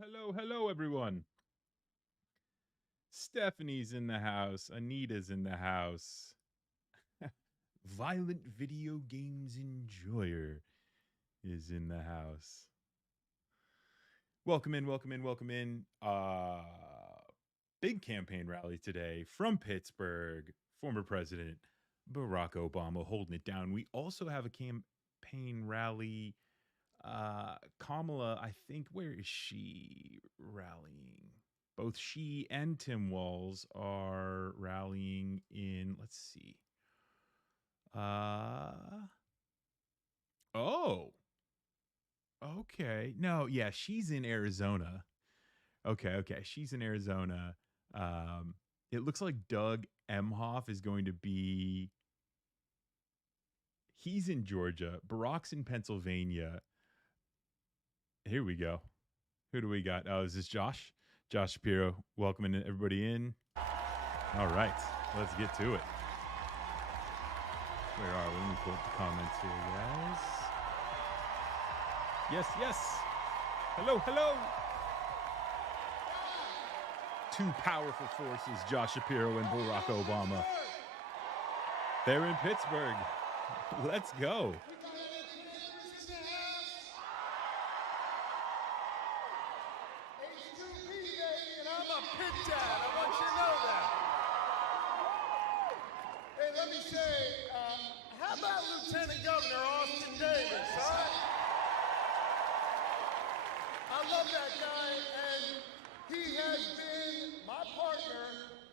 Hello, everyone. Stephanie's in the house. Anita's in the house. Violent video games enjoyer is in the house. Welcome in. Big campaign rally today from Pittsburgh. Former President Barack Obama holding it down. We also have a campaign rally. Kamala, I think, where is she rallying? Both she and Tim Walz are rallying in, let's see. Oh. Okay. No, yeah, she's in Arizona. Okay. She's in Arizona. It looks like Doug Emhoff is going to be. He's in Georgia. Barack's in Pennsylvania. Here we go. Who do we got? Oh, is this Josh? Josh Shapiro, welcoming everybody in. All right, let's get to it. Where are we? Let me pull up the comments here, guys. Yes. Hello. Two powerful forces, Josh Shapiro and Barack Obama. They're in Pittsburgh. Let's go.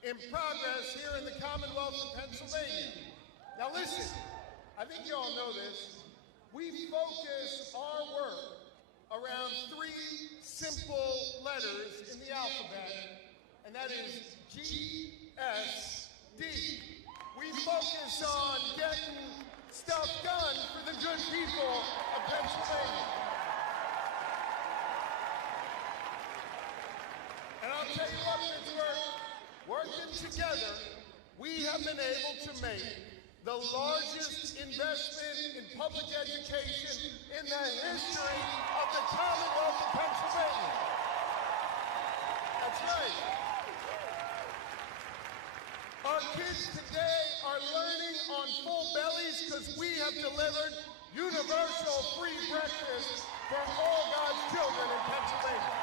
In progress here in the Commonwealth of Pennsylvania. Now listen, I think you all know this. We focus our work around three simple letters in the alphabet, and that is G-S-D. We focus on getting stuff done for the good people of Pennsylvania. And I'll tell you what, Pittsburgh, working together, we have been able to make the largest investment in public education in the history of the Commonwealth of Pennsylvania. That's right. Our kids today are learning on full bellies because we have delivered universal free breakfast for all God's children in Pennsylvania.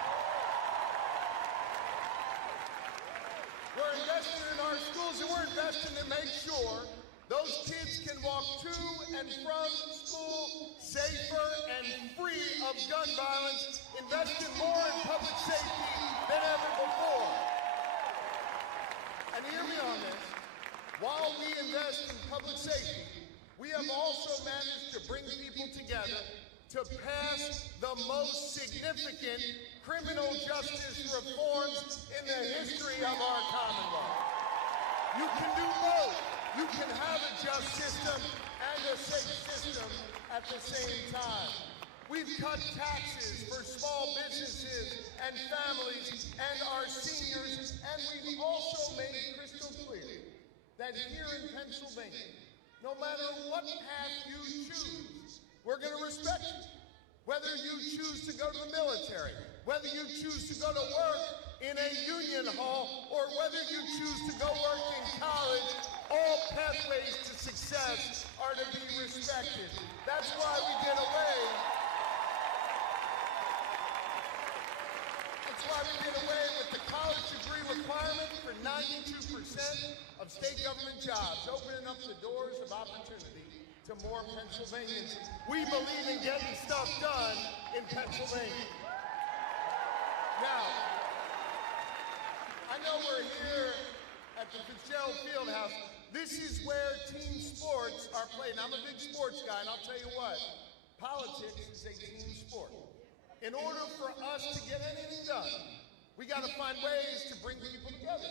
We're investing in our schools, and we're investing to make sure those kids can walk to and from school safer and free of gun violence, investing more in public safety than ever before. And hear me on this. While we invest in public safety, we have also managed to bring people together to pass the most significant criminal justice reforms in the history of our Commonwealth. You can do both. You can have a just system and a safe system at the same time. We've cut taxes for small businesses and families and our seniors, and we've also made it crystal clear that here in Pennsylvania, no matter what path you choose, we're going to respect you. Whether you choose to go to the military, whether you choose to go to work in a union hall, or whether you choose to go work in college, all pathways to success are to be respected. That's why we did away. That's why we did away with the college degree requirement for 92% of state government jobs, opening up the doors of opportunity to more Pennsylvanians. We believe in getting stuff done in Pennsylvania. Now, I know we're here at the Fitzgerald Fieldhouse. This is where team sports are played. And I'm a big sports guy, and I'll tell you what, politics is a team sport. In order for us to get anything done, we got to find ways to bring people together.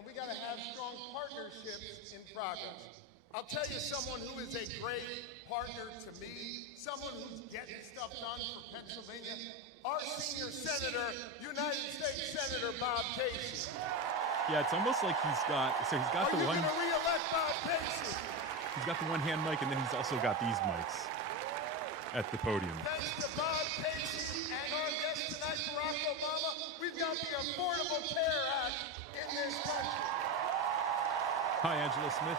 And we got to have strong partnerships in progress. I'll tell you someone who is a great partner to me, someone who's getting stuff done for Pennsylvania, our senior senator, United States Senator Bob Casey. Yeah, it's almost like he's got the one. Are you going to re-elect Bob Casey? He's got the one-hand mic, and then he's also got these mics at the podium. Thanks to Bob Casey and our guest tonight, Barack Obama, we've got the Affordable Care Act in this country. Hi, Angela Smith.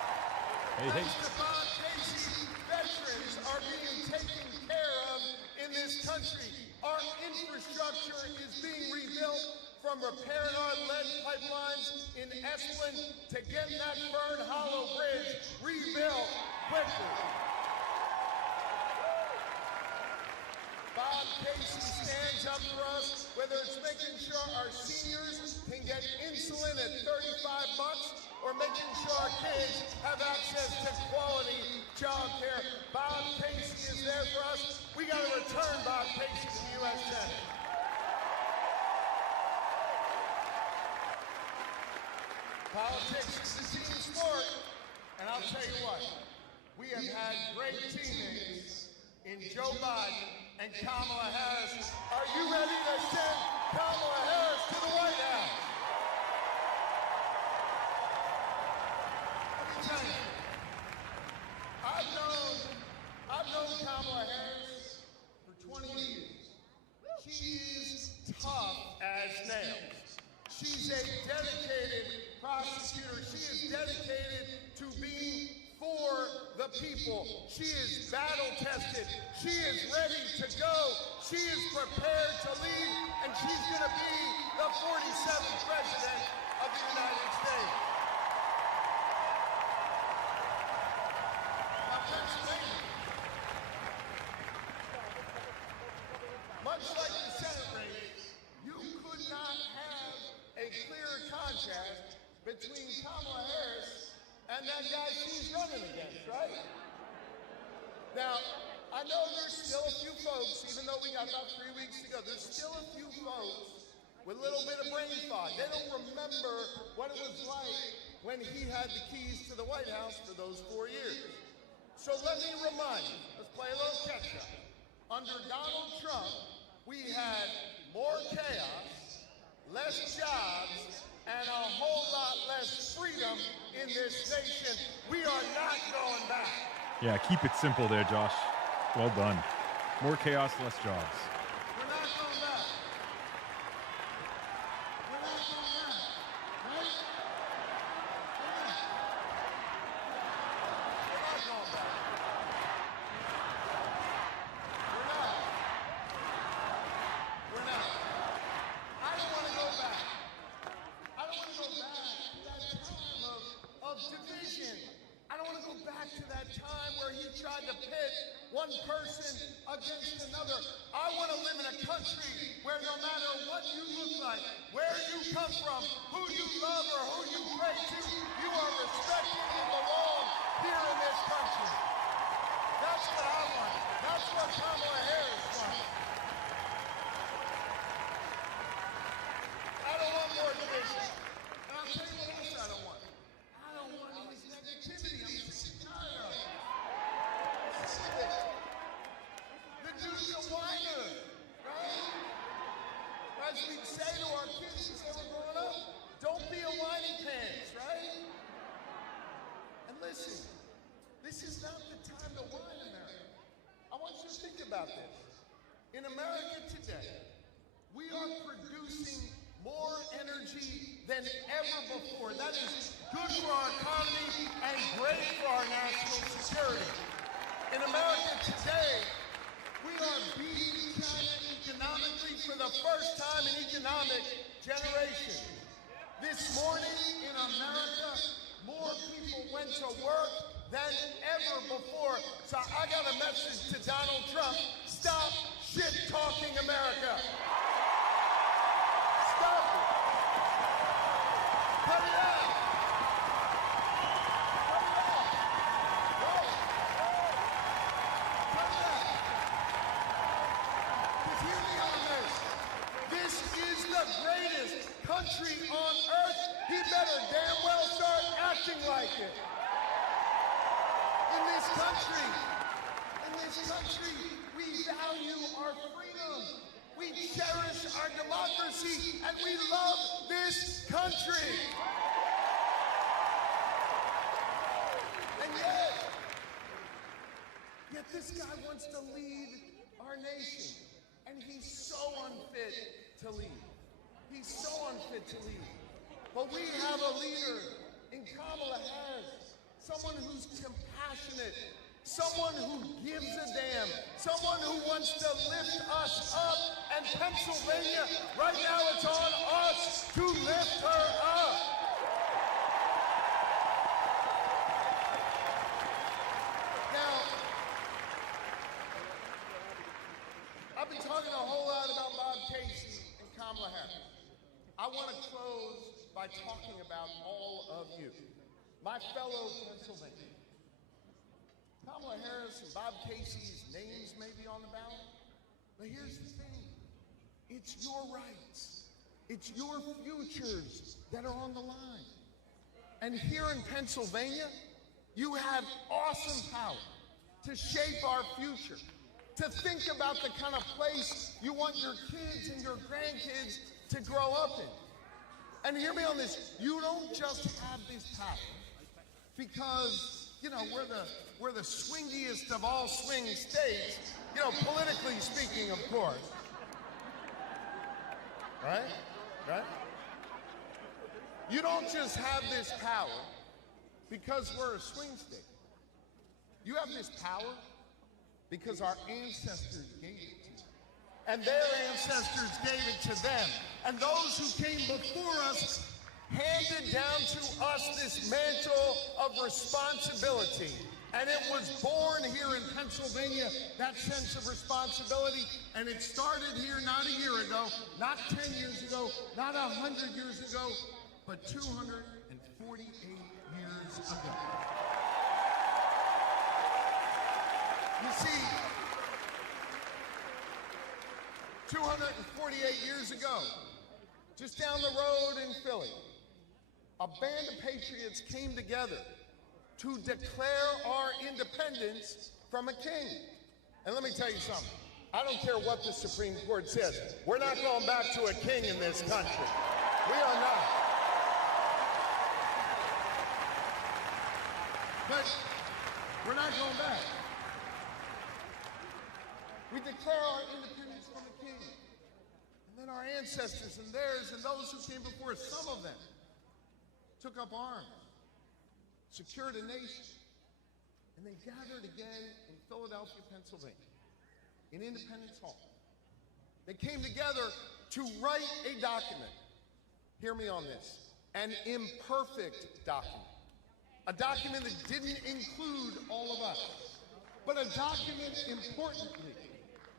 Hey, hey. Thanks to Bob Casey, veterans are being taken care of in this country. Our infrastructure is being rebuilt, from repairing our lead pipelines in Esplin to getting that Fern Hollow Bridge rebuilt quickly. Bob Casey stands up for us, whether it's making sure our seniors can get insulin at $35 or making sure our kids have access to quality child care. Bob Casey is there for us. We got to return Bob Casey to the U.S. Senate. Politics is a team sport, and I'll tell you what, we have had great teammates in Joe Biden and Kamala Harris. Are you ready to send Kamala Harris to the White House? Let me tell you, I've known Kamala Harris for 20 years. She is tough as nails. She's a dedicated prosecutor. She is dedicated to being for the people. She is battle-tested. She is ready to go. She is prepared to lead, and she's going to be the 47th President of the United States. Now, Pennsylvania, much like the Senate race, you could not have a clear contrast between Kamala Harris and that guy she's running against, right? Now, I know there's still a few folks, even though we got about 3 weeks to go, there's still a few folks with a little bit of brain fog. They don't remember what it was like when he had the keys to the White House for those 4 years. So let me remind you, let's play a little catch up. Under Donald Trump, we had more chaos, less jobs, and a whole lot less freedom in this nation. We are not going back. Yeah, keep it simple there, Josh. Well done. More chaos, less jobs. We're not going back. We're not going back. Right? We're not going back. We're not. We're not. I don't want to go back. I don't want to go back to that time of division. I don't want to go back to that time where he tried to pit one person against another. I want to live in a country where no matter what you look like, where you come from, who you love or who you pray to, you are respected and belong here in this country. That's what I want. That's what Kamala Harris wants. I don't want more division. And I'll tell you what else I don't want. I don't want all this negativity. I'm sick and tired of it. I'm sick of it. The dude's a whiner, right? As we say to our kids as they were growing up, don't be a whiny pants, right? And listen, this is not the time to whine, America. I want you to think about this. In America today, we are producing more energy than ever before. That is good for our economy and great for our national security. In America today, we are beating China economically for the first time in economic generations. This morning in America, more people went to work than ever before. So I got a message to Donald Trump. Stop shit-talking America. Stop it. Cut it out. Cut it out. Right. Cut it out. Because hear me on this. This is the greatest country on earth. He better damn well start acting like it. In this country, we value our freedom. We cherish our democracy, and we love this country. And yet this guy wants to lead our nation, and he's so unfit to lead. He's so unfit to lead. But we have a leader in Kamala Harris, someone who's compassionate, someone who gives a damn, someone who wants to lift us up. And Pennsylvania, right now it's on us to lift her up. Now, I've been talking a whole lot about Bob Casey and Kamala Harris. I want to close by talking about all of you, my fellow Pennsylvanians. Kamala Harris and Bob Casey's names may be on the ballot, but here's the thing. It's your rights. It's your futures that are on the line. And here in Pennsylvania, you have awesome power to shape our future, to think about the kind of place you want your kids and your grandkids to grow up in. And hear me on this, you don't just have this power because, you know, we're the swingiest of all swing states, you know, politically speaking, of course. Right? Right? You don't just have this power because we're a swing state. You have this power because our ancestors gave it to you. And their ancestors gave it to them. And those who came before us handed down to us this mantle of responsibility. And it was born here in Pennsylvania, that sense of responsibility. And it started here not a year ago, not 10 years ago, not 100 years ago, but 248 years ago. You see, 248 years ago, just down the road in Philly, a band of patriots came together to declare our independence from a king. And let me tell you something. I don't care what the Supreme Court says. We're not going back to a king in this country. We are not. But we're not going back. We declare our independence from a king. And then our ancestors and theirs and those who came before us, some of them, took up arms, secured a nation, and they gathered again in Philadelphia, Pennsylvania, in Independence Hall. They came together to write a document. Hear me on this. An imperfect document. A document that didn't include all of us, but a document, importantly,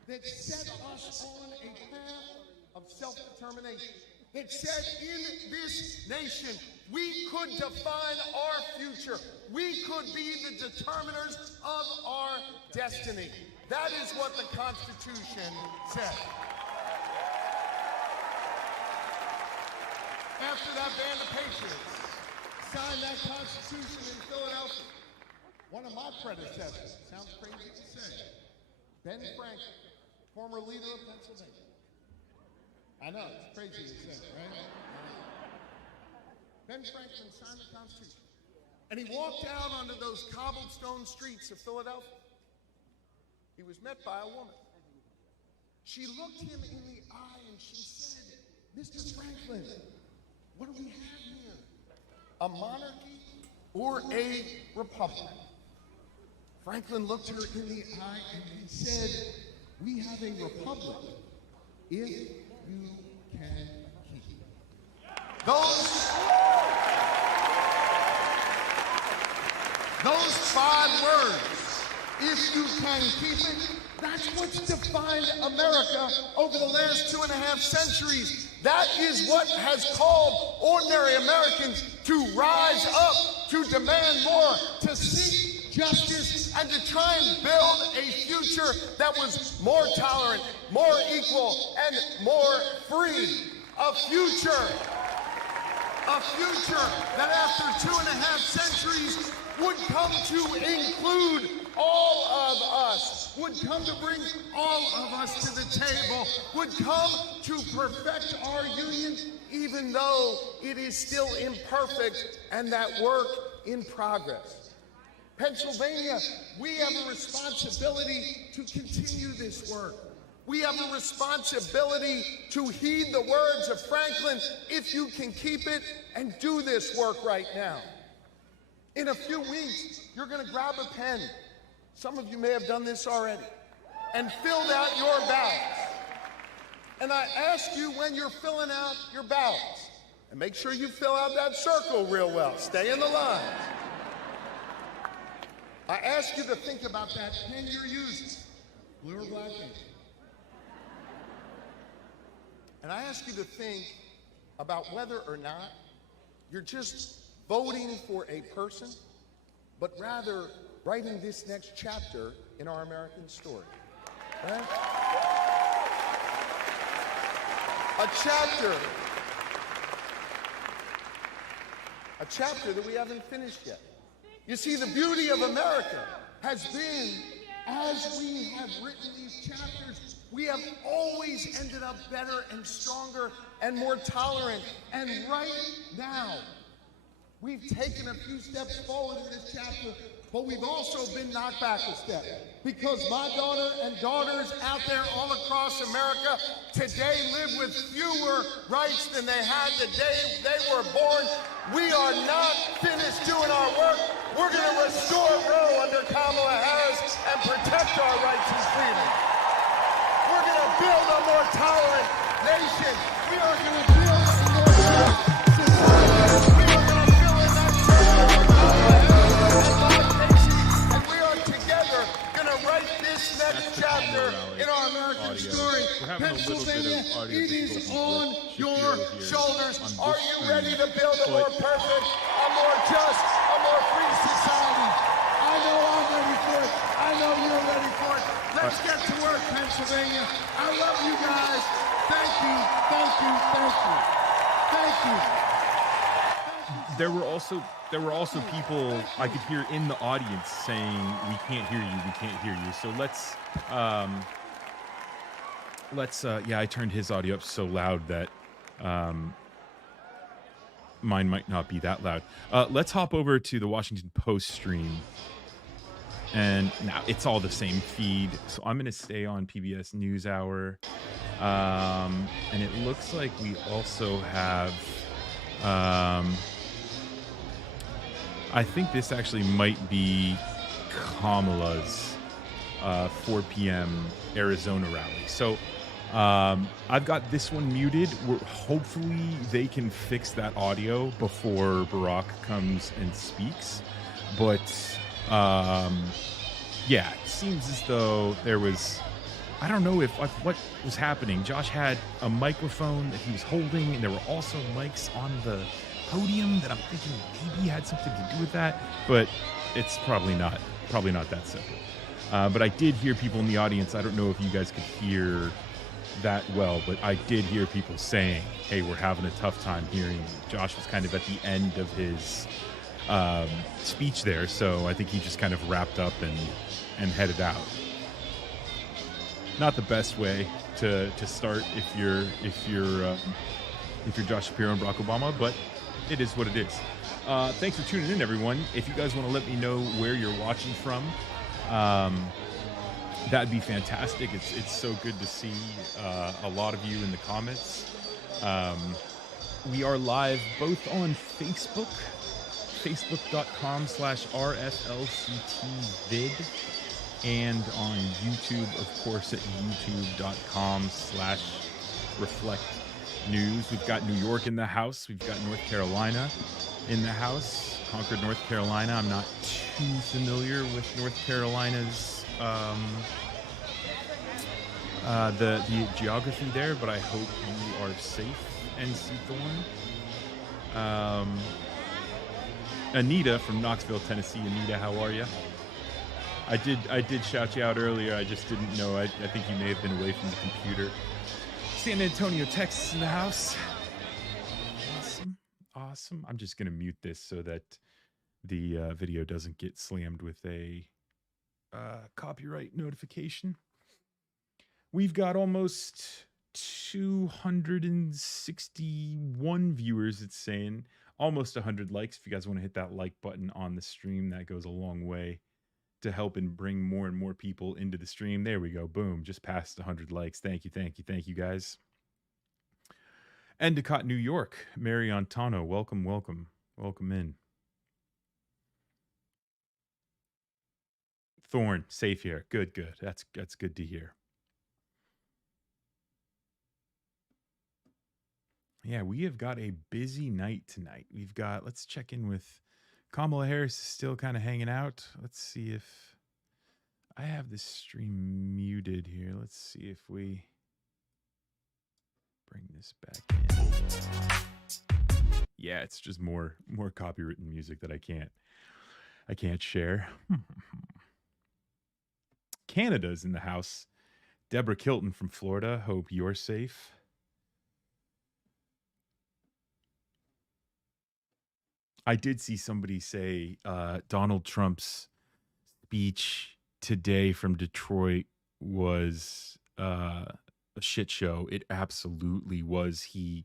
that set us on a path of self-determination. That said, in this nation, we could define our future. We could be the determiners of our destiny. That is what the Constitution said. After that band of patriots signed that Constitution in Philadelphia, one of my predecessors, sounds crazy to say, Ben Franklin, former leader of Pennsylvania. I know, it's crazy to say, right? Ben Franklin signed the Constitution. And he walked out onto those cobblestone streets of Philadelphia. He was met by a woman. She looked him in the eye and she said, Mr. Franklin, what do we have here? A monarchy or a republic? Franklin looked her in the eye and he said, we have a republic if you can keep it. Those 5 words, if you can keep it, that's what's defined America over the last 2.5 centuries. That is what has called ordinary Americans to rise up, to demand more, to seek justice, and to try and build a future that was more tolerant, more equal, and more free. A future that after 2.5 centuries would come to include all of us, would come to bring all of us to the table, would come to perfect our union, even though it is still imperfect and that work in progress. Pennsylvania, we have a responsibility to continue this work. We have a responsibility to heed the words of Franklin, if you can keep it, and do this work right now. In a few weeks, you're going to grab a pen. Some of you may have done this already, and filled out your ballots. And I ask you, when you're filling out your ballots, and make sure you fill out that circle real well. Stay in the lines. I ask you to think about that pen you're using, blue or black ink. And I ask you to think about whether or not you're just voting for a person, but rather writing this next chapter in our American story. Right? A chapter that we haven't finished yet. You see, the beauty of America has been, as we have written these chapters, we have always ended up better and stronger and more tolerant. And right now, we've taken a few steps forward in this chapter, but we've also been knocked back a step. Because my daughter and daughters out there all across America today live with fewer rights than they had the day they were born. We are not finished doing our work. We're going to restore Roe under Kamala Harris and protect our rights and freedom. We're going to build a more tolerant nation. We are going to build a more just society. We are going to fill in that circle with Kamala Harris and Bob Casey, and we are together going to write this next chapter in our American story. Pennsylvania, it is on your shoulders. Are you ready to build a more perfect, a more just, a more free society? I know I'm ready for it. I know you're ready for it. Let's get to work, Pennsylvania. I love you guys. Thank you, thank you, thank you. Thank you. There were also people I could hear in the audience saying, "We can't hear you. We can't hear you." So yeah, I turned his audio up so loud that mine might not be that loud. Let's hop over to the Washington Post stream. And now it's all the same feed. So I'm going to stay on PBS NewsHour. And it looks like we also have, I think this actually might be Kamala's 4 p.m. Arizona rally. So I've got this one muted. Hopefully they can fix that audio before Barack comes and speaks. But yeah, it seems as though there was, I don't know what was happening. Josh had a microphone that he was holding, and there were also mics on the podium that I'm thinking maybe had something to do with that, but it's probably not that simple. But I did hear people in the audience. I don't know if you guys could hear that well, but I did hear people saying, "Hey, we're having a tough time hearing." Josh was kind of at the end of his speech there, so I think he just kind of wrapped up and headed out. Not the best way to start if you're Josh Shapiro and Barack Obama, but it is what it is. Thanks for tuning in, everyone. If you guys want to let me know where you're watching from, that'd be fantastic. It's so good to see a lot of you in the comments. We are live both on Facebook, facebook.com/RFLCTvid, and on YouTube, of course, at youtube.com/ReflectNews. We've got New York in the house. We've got North Carolina in the house. Concord, North Carolina. I'm not too familiar with North Carolina's the geography there, but I hope you are safe, NC Thorne. Anita from Knoxville, Tennessee. Anita, how are you? I did shout you out earlier. I just didn't know. I think you may have been away from the computer. San Antonio, Texas in the house. Awesome. I'm just going to mute this so that the video doesn't get slammed with a copyright notification. We've got almost 261 viewers, it's saying. Almost 100 likes. If you guys want to hit that like button on the stream, that goes a long way to help and bring more and more people into the stream. There we go. Boom. Just passed 100 likes. Thank you, guys. Endicott, New York. Mary Antano, welcome in. Thorn, safe here. Good. That's good to hear. Yeah, we have got a busy night tonight. Let's check in with Kamala Harris is still kind of hanging out. Let's see if I have this stream muted here. Let's see if we bring this back in. Yeah, it's just more copywritten music that I can't share. Canada's in the house. Deborah Kilton from Florida. Hope you're safe. I did see somebody say Donald Trump's speech today from Detroit was a shit show. It absolutely was. He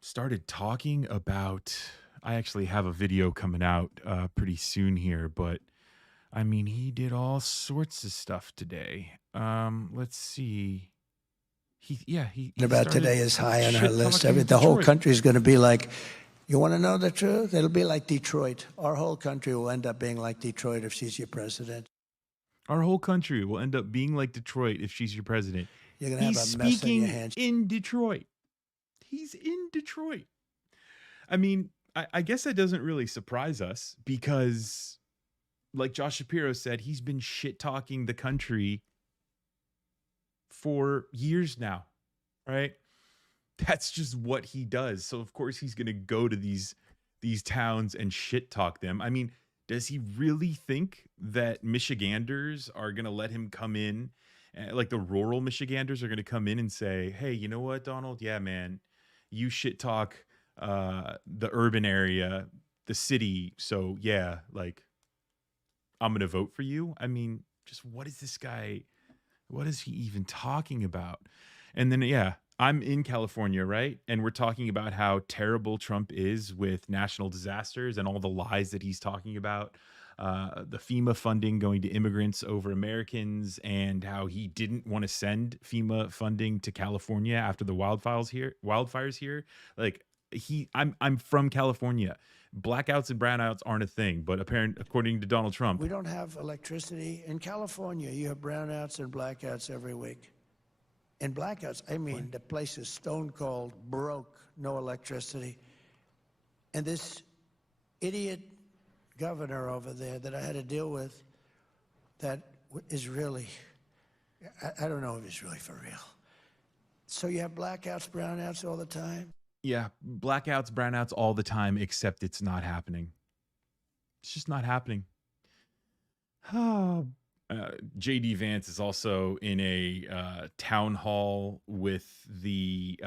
started talking about, I actually have a video coming out pretty soon here, but I mean, he did all sorts of stuff today. Let's see. He about today is high on our list. The whole country is going to be like, you want to know the truth? It'll be like Detroit. Our whole country will end up being like Detroit if she's your president. Our whole country will end up being like Detroit if she's your president. You're going to have a mess on your hands. In Detroit. He's in Detroit. I mean, I guess that doesn't really surprise us because, like Josh Shapiro said, he's been shit-talking the country for years now, right? That's just what he does. So of course he's going to go to these towns and shit talk them. I mean, does he really think that Michiganders are going to let him come in? Like the rural Michiganders are going to come in and say, hey, you know what, Donald? Yeah, man, you shit talk the urban area, the city. So yeah, like I'm going to vote for you. I mean, just what is this guy? What is he even talking about? And then, yeah, I'm in California, right? And we're talking about how terrible Trump is with national disasters and all the lies that he's talking about, the FEMA funding going to immigrants over Americans, and how he didn't want to send FEMA funding to California after the wildfires here. Like I'm from California. Blackouts and brownouts aren't a thing, but according to Donald Trump, we don't have electricity in California. You have brownouts and blackouts every week. And blackouts, I mean, the place is stone cold, broke, no electricity. And this idiot governor over there that I had to deal with, that is really, I don't know if he's really for real. So you have blackouts, brownouts all the time? Yeah, blackouts, brownouts all the time, except it's not happening. It's just not happening. Oh, J.D. Vance is also in a town hall with the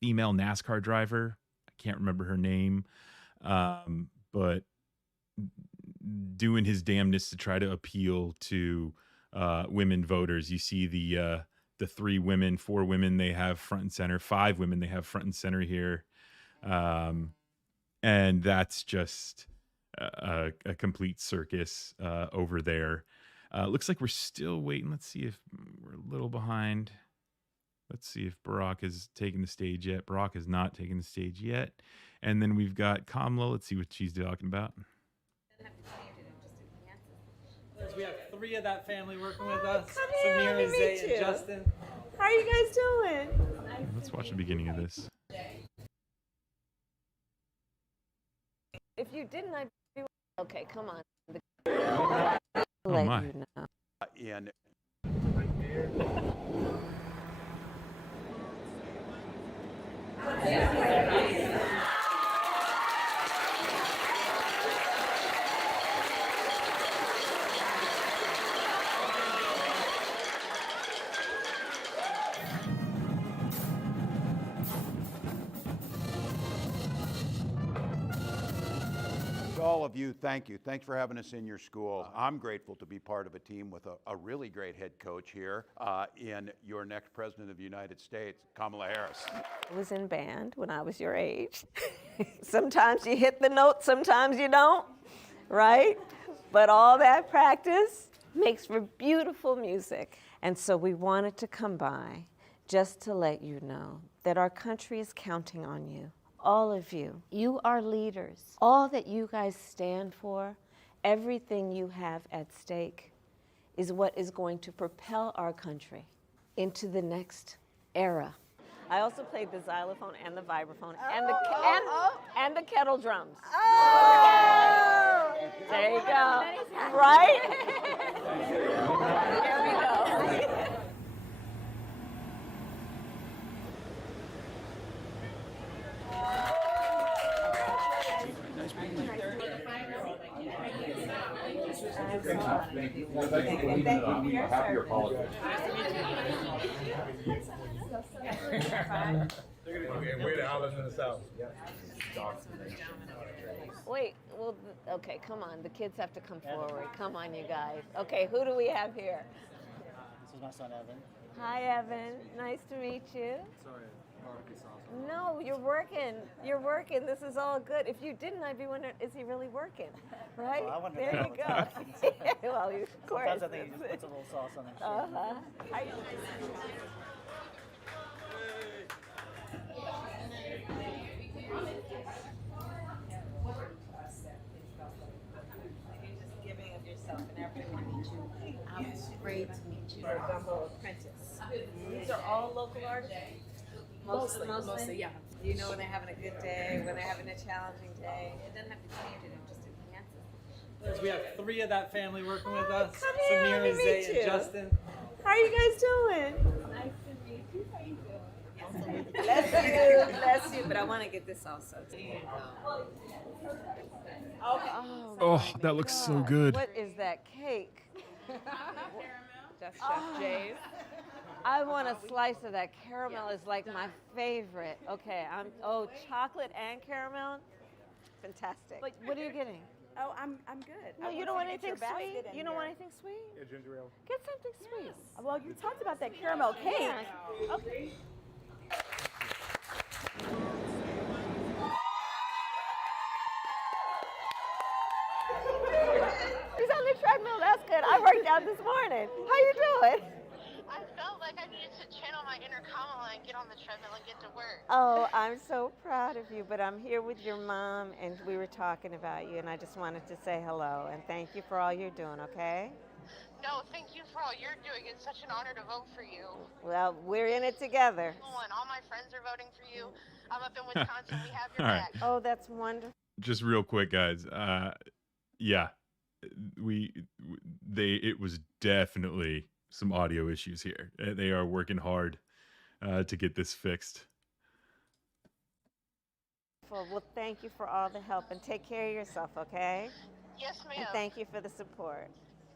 female NASCAR driver. I can't remember her name, but doing his damnness to try to appeal to women voters. You see the 4 women they have front and center, 5 women they have front and center here, and that's just a complete circus over there. Looks like we're still waiting. Let's see if we're a little behind. Let's see if Barack has taken the stage yet. Barack has not taken the stage yet. And then we've got Kamala. Let's see what she's talking about. We have 3 of that family working with us. Come here, Samir, Zay, and Justin. How are you guys doing? Let's watch the beginning of this. If you didn't, I'd be okay. Come on. Oh my. You know. And to all of you, thank you. Thanks for having us in your school. I'm grateful to be part of a team with a really great head coach here in your next president of the United States, Kamala Harris. I was in band when I was your age. Sometimes you hit the note, sometimes you don't, right? But all that practice makes for beautiful music. And so we wanted to come by just to let you know that our country is counting on you. All of you. You are leaders. All that you guys stand for, everything you have at stake is what is going to propel our country into the next era. I also played the xylophone and the vibraphone and the kettle drums. There you go. Right? Here we go. We're the Islands in the South. Wait, well, okay, come on. The kids have to come forward. Come on, you guys. Okay, who do we have here? This is my son, Evan. Hi, Evan. Nice to meet you. Sorry, no, you're working. You're working. This is all good. If you didn't, I'd be wondering, is he really working? Right? Well, I wonder there that you all the go. Well, of course. Sometimes I think he just puts a little sauce on it. Uh-huh. Giving of yourself and everyone meet you. It's great to meet you. Gumbo Apprentice. These are all local artists? Mostly, yeah. You know when they're having a good day, when they're having a challenging day. It doesn't have to change it, just enhances. We have 3 of that family working with us. Come here, let me Samir, meet Zay, you. and Justin. How are you guys doing? Nice to meet you. How you doing? Bless you. But I want to get this also. Oh, that looks so good. What is that cake? That's Chef Jay's. I want a slice of that. Caramel is like my favorite. Okay, chocolate and caramel? Fantastic. But what are you getting? Oh, I'm good. No, you don't want anything sweet? You don't want anything sweet? Yeah, ginger ale. Get something sweet. Well, you talked about that caramel cake. Yeah. Okay. He's on the treadmill. That's good. I worked out this morning. How you doing? I felt like I needed to channel my inner Kamala and get on the treadmill and get to work. Oh, I'm so proud of you. But I'm here with your mom, and we were talking about you, and I just wanted to say hello and thank you for all you're doing, okay? No, thank you for all you're doing. It's such an honor to vote for you. Well, we're in it together. All my friends are voting for you. I'm up in Wisconsin. We have your All right. back. Oh, that's wonderful. Just real quick, guys. Yeah, it was definitely some audio issues here. They are working hard to get this fixed. Well, thank you for all the help, and take care of yourself, okay? Yes, ma'am. And thank you for the support.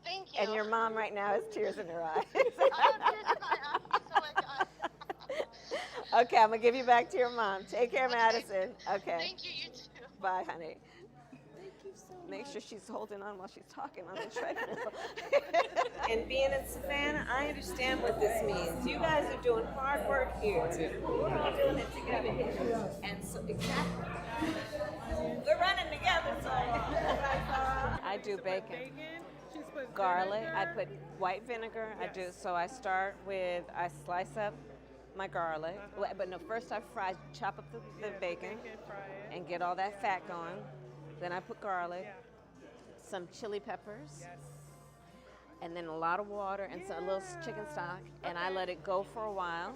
Thank you. And your mom right now has tears in her eyes. I have tears in my eyes. Oh my God. Okay, I'm going to give you back to your mom. Take care, Madison. Okay. Thank you, you too. Bye, honey. Thank you so much. Make sure she's holding on while she's talking on the treadmill. And being in Savannah, I understand what this means. You guys are doing hard work here. We're doing it together. And so, exactly. We're running together, so. I do bacon. Garlic. I put white vinegar. I do. So I start with, I slice up my garlic. But no, first I chop up the bacon and get all that fat going. Then I put garlic, some chili peppers, and then a lot of water and a little chicken stock. And I let it go for a while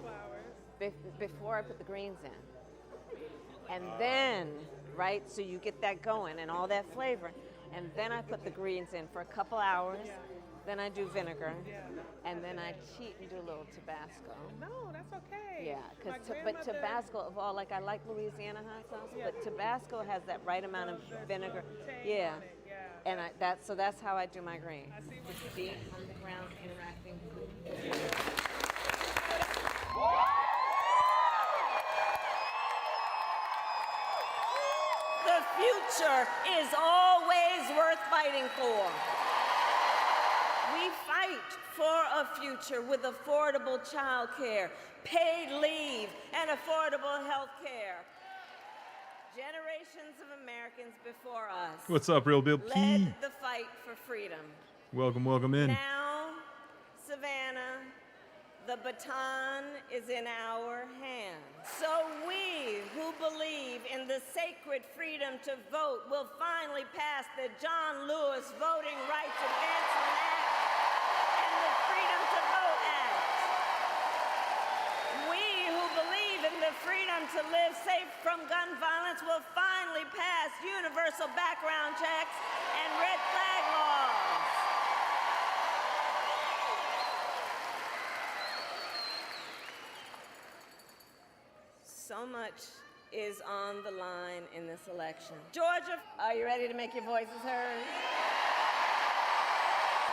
before I put the greens in. And then, right, so you get that going and all that flavor. And then I put the greens in for a couple hours. Then I do vinegar, and then I cheat and do a little Tabasco. No, that's okay. Yeah, but Tabasco of all, like I like Louisiana hot sauce, but Tabasco has that right amount of vinegar. Yeah, and so that's how I do my greens. With feet on the ground, interacting. The future is always worth fighting for. We fight for a future with affordable child care, paid leave, and affordable health care. Generations of Americans before us What's up, Real Bill P? led the fight for freedom. Welcome in. Now, Savannah, the baton is in our hands. So we who believe in the sacred freedom to vote will finally pass the John Lewis Voting Rights Advancement Act and the Freedom to Vote Act. We who believe in the freedom to live safe from gun violence will finally pass universal background checks and red flag laws. So much is on the line in this election. Georgia, are you ready to make your voices heard?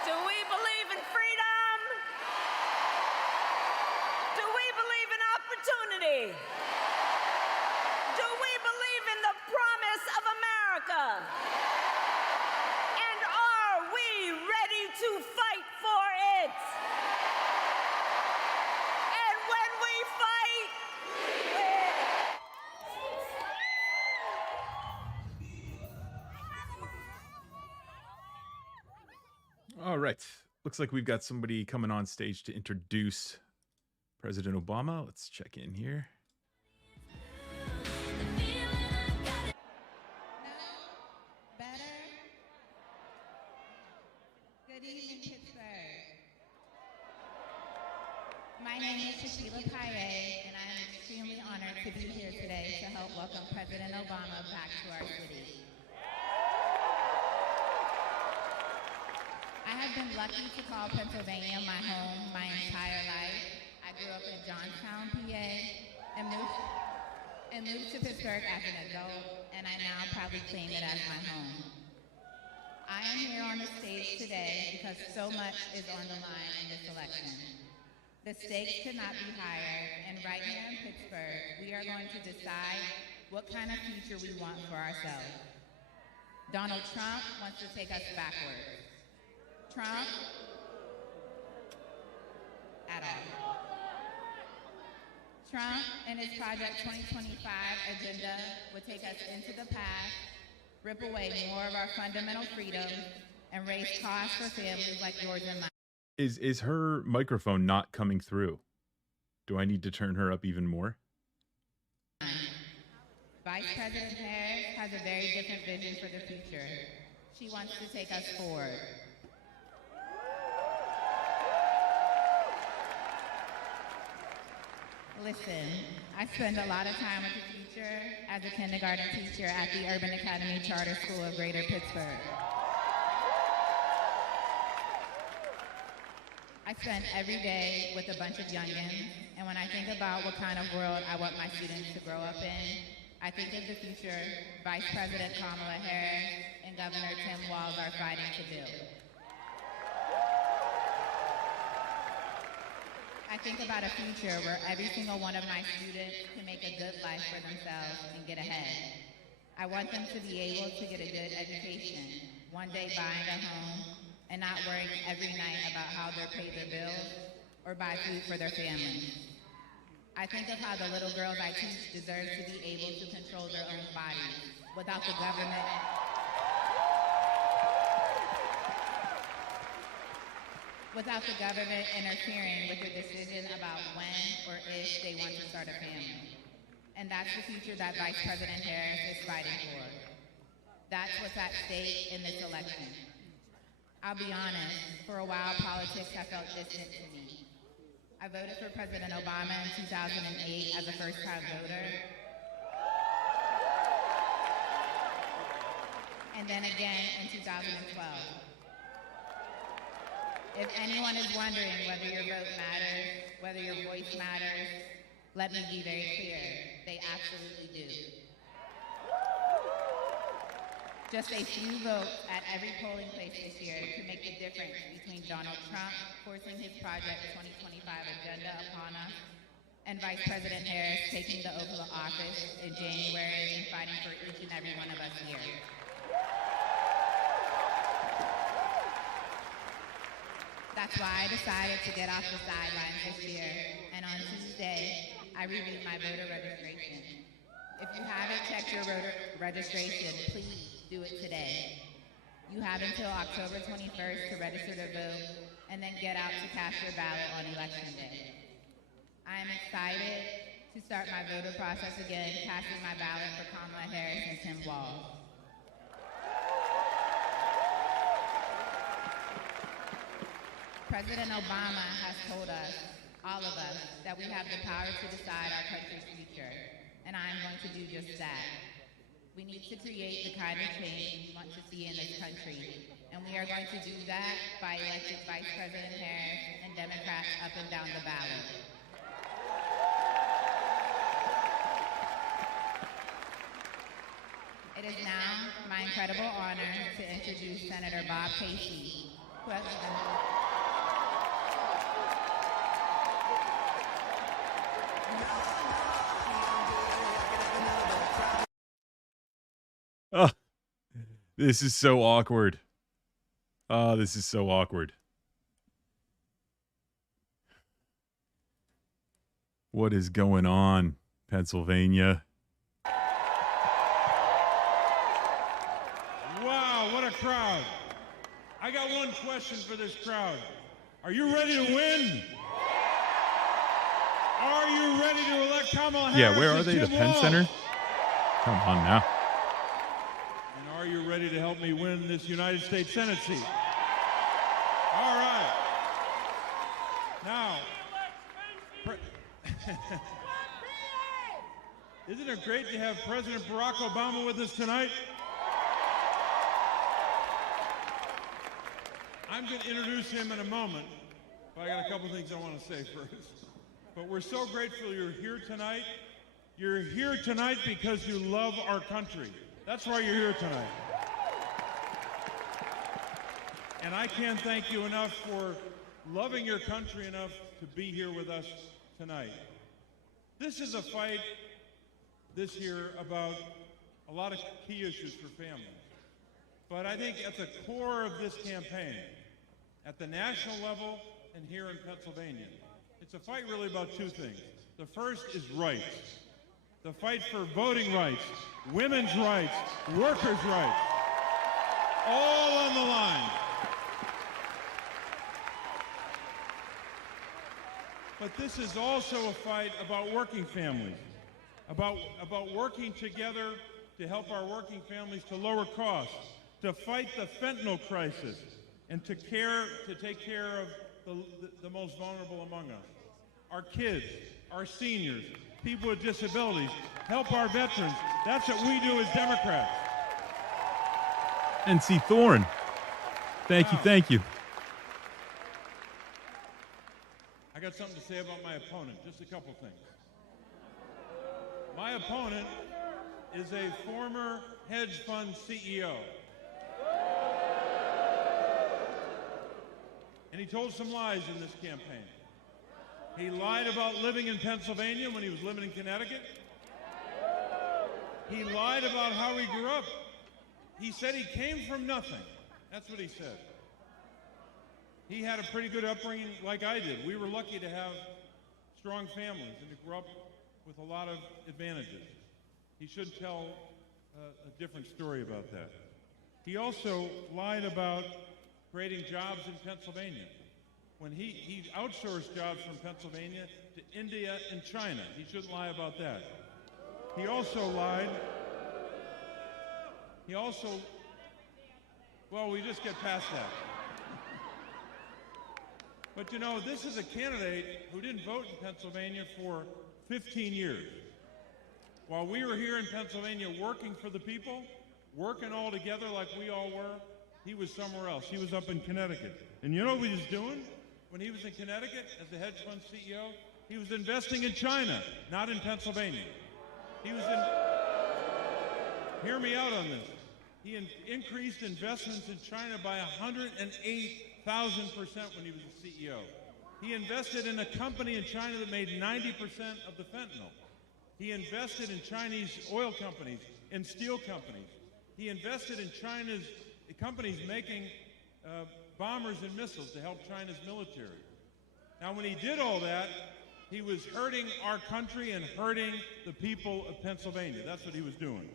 Do we believe in freedom? Do we believe in opportunity? Do we believe in the promise of America? And are we ready to fight for it? And when we fight, All right. Looks like we've got somebody coming on stage to introduce President Obama. Let's check in here. Better? Good evening, Pittsburgh. My name is Sheila Paye, and I am extremely honored to be here today to help welcome President Obama back to our city. I have been lucky to call Pennsylvania my home my entire life. I grew up in Johnstown, PA, and moved to Pittsburgh as an adult, and I now proudly claim it as my home. I am here on the stage today because so much is on the line in this election. The stakes could not be higher, and right here in Pittsburgh, we are going to decide what kind of future we want for ourselves. Donald Trump wants to take us backwards. Trump, at all. Trump and his Project 2025 agenda would take us into the past, rip away more of our fundamental freedoms, and raise costs for families like yours and mine. Is her microphone not coming through? Do I need to turn her up even more? Vice President Harris has a very different vision for the future. She wants to take us forward. Listen, I spend a lot of time with the future as a kindergarten teacher at the Urban Academy Charter School of Greater Pittsburgh. I spend every day with a bunch of youngins, and when I think about what kind of world I want my students to grow up in, I think of the future Vice President Kamala Harris and Governor Tim Walz are fighting to build. I think about a future where every single one of my students can make a good life for themselves and get ahead. I want them to be able to get a good education, one day buying a home, and not worrying every night about how they'll pay their bills or buy food for their families. I think of how the little girls I teach deserve to be able to control their own bodies without the government interfering with their decision about when or if they want to start a family. And that's the future that Vice President Harris is fighting for. That's what's at stake in this election. I'll be honest, for a while politics have felt distant to me. I voted for President Obama in 2008 as a first-time voter. And then again in 2012. If anyone is wondering whether your vote matters, whether your voice matters, let me be very clear, they absolutely do. Just a few votes at every polling place this year can make the difference between Donald Trump forcing his Project 2025 agenda upon us and Vice President Harris taking the oath of office in January and fighting for each and every one of us here. That's why I decided to get off the sidelines this year, and on Tuesday, I renewed my voter registration. If you haven't checked checked your voter registration, please do it today. You have until October 21st to register to vote and then get out to cast your ballot on Election Day. I am excited to start my voter process again, casting my ballot for Kamala Harris and Tim Walz. President Obama has told us, all of us, that we have the power to decide our country's future, and I am going to do just that. We need to create the kind of change we want to see in this country, and we are going to do that by electing Vice President Harris and Democrats up and down the ballot. It is now my incredible honor to introduce Senator Bob Casey, who has Oh, this is so awkward. Oh, this is so awkward. What is going on, Pennsylvania? Wow, what a crowd. I got one question for this crowd. Are you ready to win? Are you ready to elect Kamala Harris? Yeah, where are they? The Tim Penn Walz? Center? Come on now. And are you ready to help me win this United States Senate seat? All right. Now, isn't it great to have President Barack Obama with us tonight? I'm going to introduce him in a moment, but I got a couple things I want to say first. But we're so grateful you're here tonight. You're here tonight because you love our country. That's why you're here tonight. And I can't thank you enough for loving your country enough to be here with us tonight. This is a fight this year about a lot of key issues for families. But I think at the core of this campaign, at the national level and here in Pennsylvania, it's a fight really about two things. The first is rights. The fight for voting rights, women's rights, workers' rights, all on the line. But this is also a fight about working families, about working together to help our working families to lower costs, to fight the fentanyl crisis, and to take care of the most vulnerable among us. Our kids, our seniors, people with disabilities, help our veterans. That's what we do as Democrats. NC Thorne. Thank you, thank you. I got something to say about my opponent, just a couple things. My opponent is a former hedge fund CEO. And he told some lies in this campaign. He lied about living in Pennsylvania when he was living in Connecticut. He lied about how he grew up. He said he came from nothing. That's what he said. He had a pretty good upbringing like I did. We were lucky to have strong families and to grow up with a lot of advantages. He should tell a different story about that. He also lied about creating jobs in Pennsylvania. When he outsourced jobs from Pennsylvania to India and China. He shouldn't lie about that. He also lied. Well, we just get past that. But you know, this is a candidate who didn't vote in Pennsylvania for 15 years. While we were here in Pennsylvania working for the people, working all together like we all were, he was somewhere else. He was up in Connecticut. And you know what he was doing when he was in Connecticut as the hedge fund CEO? He was investing in China, not in Pennsylvania. Hear me out on this. He increased investments in China by 108,000% when he was the CEO. He invested in a company in China that made 90% of the fentanyl. He invested in Chinese oil companies and steel companies. He invested in China's companies making bombers and missiles to help China's military. Now, when he did all that, he was hurting our country and hurting the people of Pennsylvania. That's what he was doing.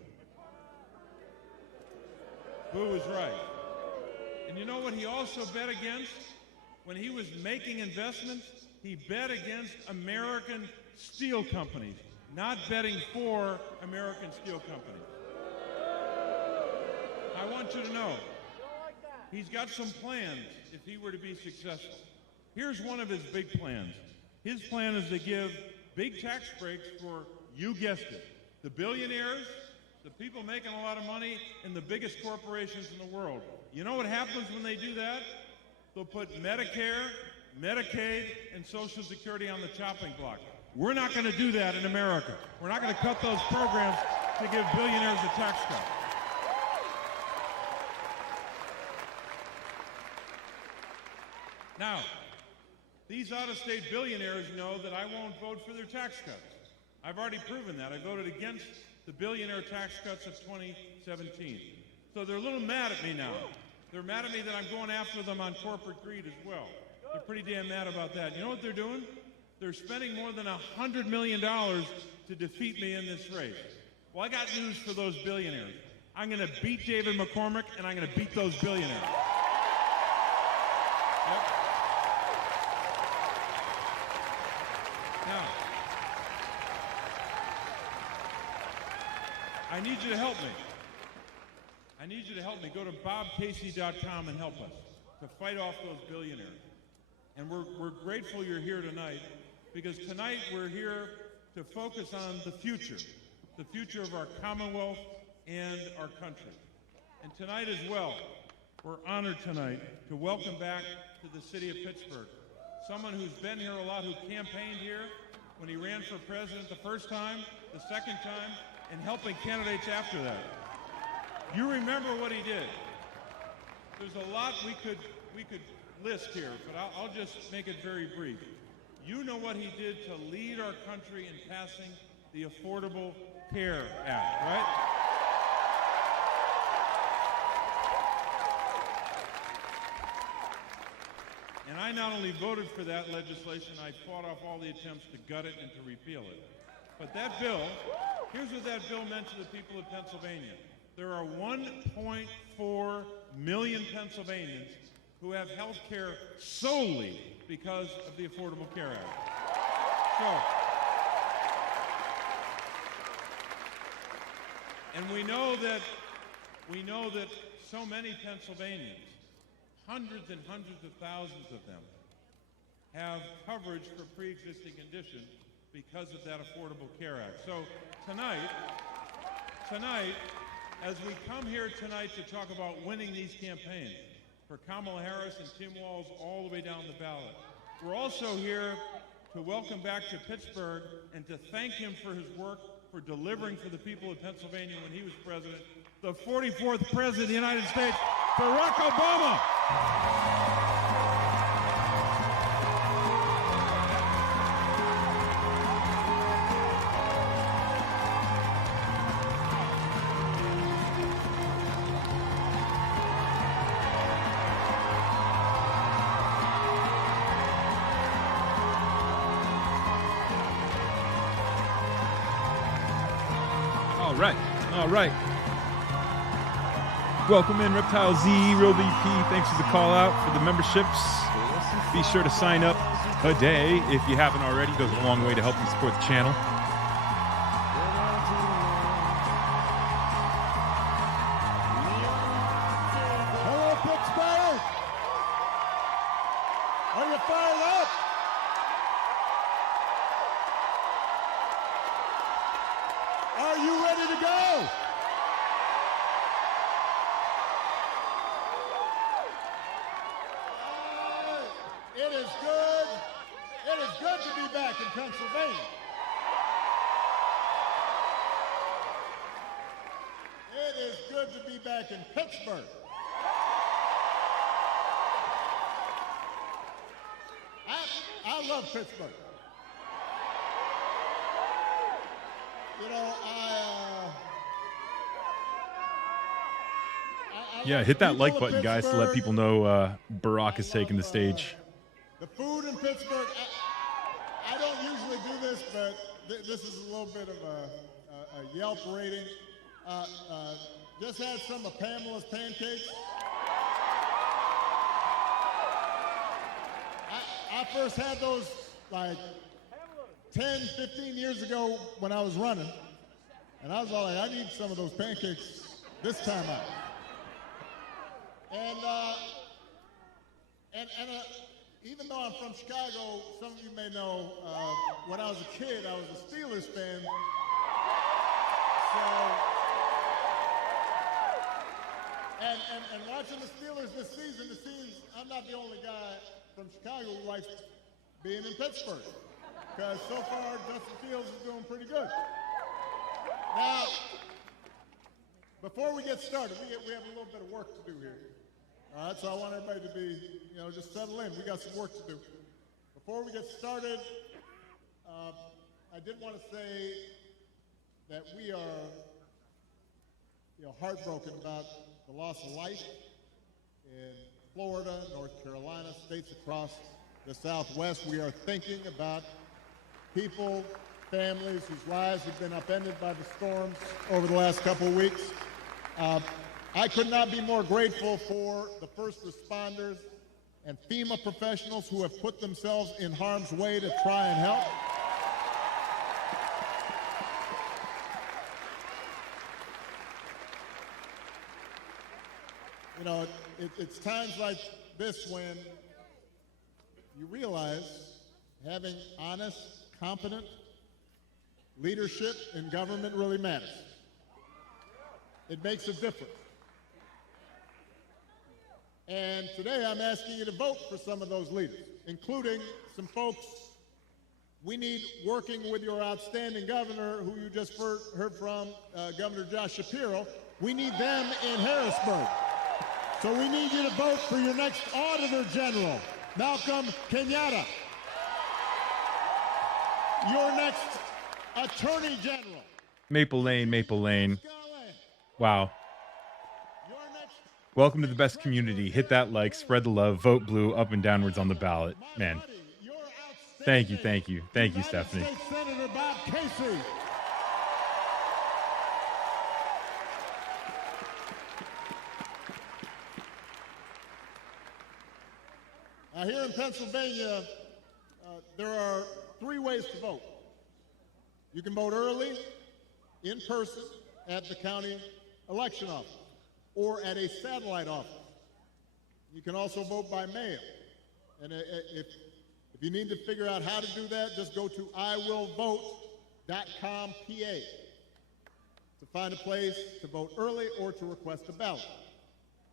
Boo was right. And you know what he also bet against? When he was making investments, he bet against American steel companies, not betting for American steel companies. I want you to know, he's got some plans if he were to be successful. Here's one of his big plans. His plan is to give big tax breaks for, you guessed it, the billionaires, the people making a lot of money, and the biggest corporations in the world. You know what happens when they do that? They'll put Medicare, Medicaid, and Social Security on the chopping block. We're not going to do that in America. We're not going to cut those programs to give billionaires a tax cut. Now, these out-of-state billionaires know that I won't vote for their tax cuts. I've already proven that. I voted against the billionaire tax cuts of 2017. So they're a little mad at me now. They're mad at me that I'm going after them on corporate greed as well. They're pretty damn mad about that. You know what they're doing? They're spending more than $100 million to defeat me in this race. Well, I got news for those billionaires. I'm going to beat David McCormick, and I'm going to beat those billionaires. Yep. Now, I need you to help me. I need you to help me. Go to bobcasey.com and help us to fight off those billionaires. And we're grateful you're here tonight, because tonight we're here to focus on the future of our Commonwealth and our country. And tonight as well, we're honored tonight to welcome back to the city of Pittsburgh someone who's been here a lot, who campaigned here when he ran for president the first time, the second time, and helping candidates after that. You remember what he did. There's a lot we could list here, but I'll just make it very brief. You know what he did to lead our country in passing the Affordable Care Act, right? And I not only voted for that legislation, I fought off all the attempts to gut it and to repeal it. But that bill, here's what that bill meant to the people of Pennsylvania. There are 1.4 million Pennsylvanians who have health care solely because of the Affordable Care Act. And we know that so many Pennsylvanians, hundreds and hundreds of thousands of them, have coverage for pre-existing conditions because of that Affordable Care Act. So tonight, as we come here tonight to talk about winning these campaigns for Kamala Harris and Tim Walz all the way down the ballot, we're also here to welcome back to Pittsburgh and to thank him for his work for delivering for the people of Pennsylvania when he was president, the 44th president of the United States, Barack Obama. All right. Welcome in, Reptile Z, Real VP. Thanks for the call out for the memberships. Be sure to sign up today if you haven't already. It goes a long way to help you support the channel. Hello, Pittsburgh! Are you fired up? Are you ready to go? It is good. It is good to be back in Pennsylvania. It is good to be back in Pittsburgh. I love Pittsburgh. You know, Yeah, hit that like button, guys, to let people know Barack is taking the stage. The food in Pittsburgh, I don't usually do this, but this is a little bit of a Yelp rating. Just had some of Pamela's pancakes. I first had those like 10, 15 years ago when I was running. And I was all like, I need some of those pancakes this time out. And even though I'm from Chicago, some of you may know, when I was a kid, I was a Steelers fan. So, and watching the Steelers this season, it seems I'm not the only guy from Chicago who likes being in Pittsburgh. Because so far, Justin Fields is doing pretty good. Now, before we get started, we have a little bit of work to do here. All right, so I want everybody to be, just settle in. We got some work to do. Before we get started, I did want to say that we are, heartbroken about the loss of life in Florida, North Carolina, states across the Southwest. We are thinking about people, families whose lives have been upended by the storms over the last couple of weeks. I could not be more grateful for the first responders and FEMA professionals who have put themselves in harm's way to try and help. It's times like this when you realize having honest, competent leadership in government really matters. It makes a difference. And today I'm asking you to vote for some of those leaders, including some folks we need working with your outstanding governor, who you just heard from, Governor Josh Shapiro. We need them in Harrisburg. So we need you to vote for your next Auditor General, Malcolm Kenyatta. Your next Attorney General. Maple Lane. Wow. Welcome to the best community. Hit that like, spread the love, vote blue, up and downwards on the ballot. Man. Thank you, Stephanie. Senator Bob Casey. Here in Pennsylvania, there are 3 ways to vote. You can vote early, in person, at the county election office, or at a satellite office. You can also vote by mail. And if you need to figure out how to do that, just go to iwillvote.com/PA to find a place to vote early or to request a ballot.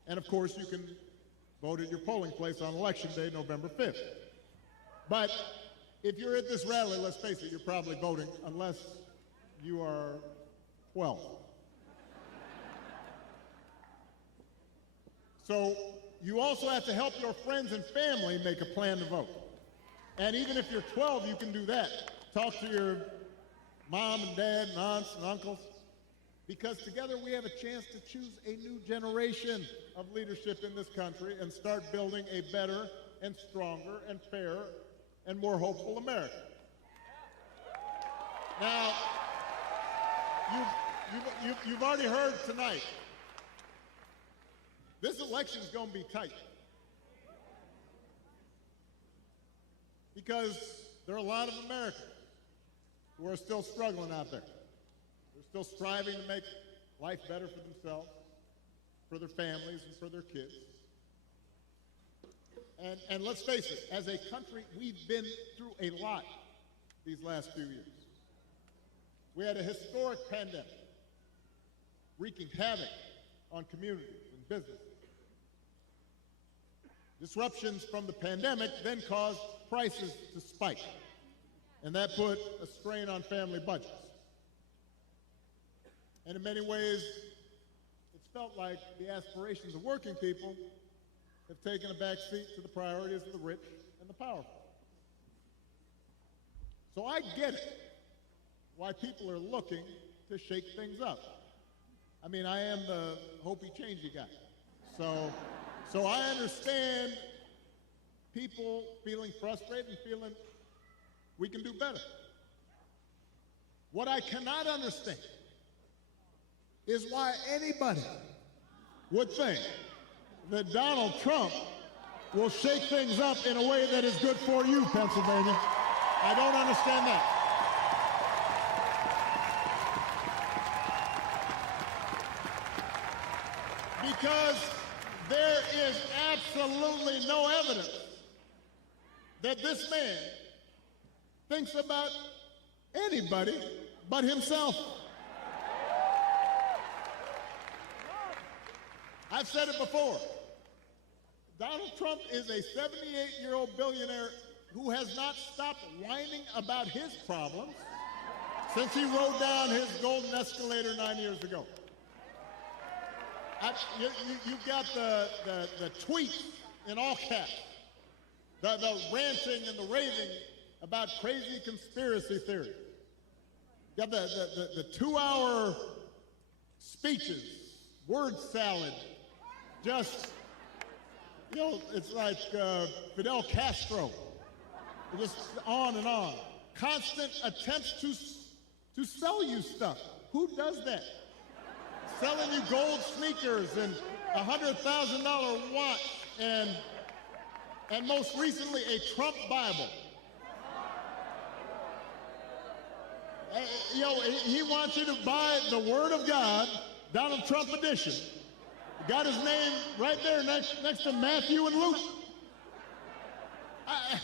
And of course, you can vote at your polling place on Election Day, November 5th. But if you're at this rally, let's face it, you're probably voting unless you are 12. So you also have to help your friends and family make a plan to vote. And even if you're 12, you can do that. Talk to your mom and dad and aunts and uncles, because together we have a chance to choose a new generation of leadership in this country and start building a better and stronger and fairer and more hopeful America. Now, you've already heard tonight, this election is going to be tight, because there are a lot of Americans who are still struggling out there. They're still striving to make life better for themselves, for their families, and for their kids. And let's face it, as a country, we've been through a lot these last few years. We had a historic pandemic wreaking havoc on communities and businesses. Disruptions from the pandemic then caused prices to spike, and that put a strain on family budgets. And in many ways, it's felt like the aspirations of working people have taken a back seat to the priorities of the rich and the powerful. So I get it, why people are looking to shake things up. I mean, I am the hopey-changey guy. So I understand people feeling frustrated and feeling we can do better. What I cannot understand is why anybody would think that Donald Trump will shake things up in a way that is good for you, Pennsylvania. I don't understand that. Because there is absolutely no evidence that this man thinks about anybody but himself. I've said it before. Donald Trump is a 78-year-old billionaire who has not stopped whining about his problems since he rode down his golden escalator 9 years ago. You've got the tweets in all caps, the ranting and the raving about crazy conspiracy theories. You got the 2-hour speeches, word salad, just, it's like Fidel Castro, just on and on. Constant attempts to sell you stuff. Who does that? Selling you gold sneakers and a $100,000 watch and most recently a Trump Bible. He wants you to buy the Word of God, Donald Trump edition. Got his name right there next to Matthew and Luke. I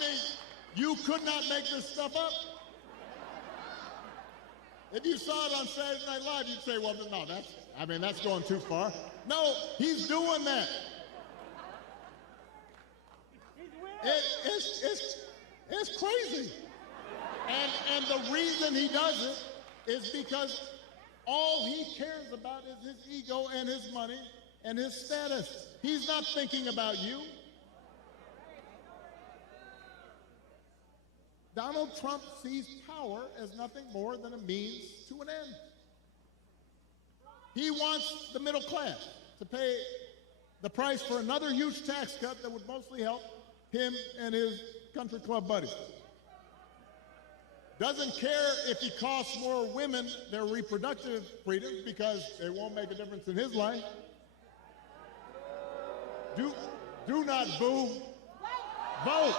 mean, you could not make this stuff up. If you saw it on Saturday Night Live, you'd say, well, no, that's going too far. No, he's doing that. It's crazy. And the reason he does it is because all he cares about is his ego and his money and his status. He's not thinking about you. Donald Trump sees power as nothing more than a means to an end. He wants the middle class to pay the price for another huge tax cut that would mostly help him and his country club buddies. Doesn't care if he costs more women their reproductive freedoms because it won't make a difference in his life. Do not boo. Vote.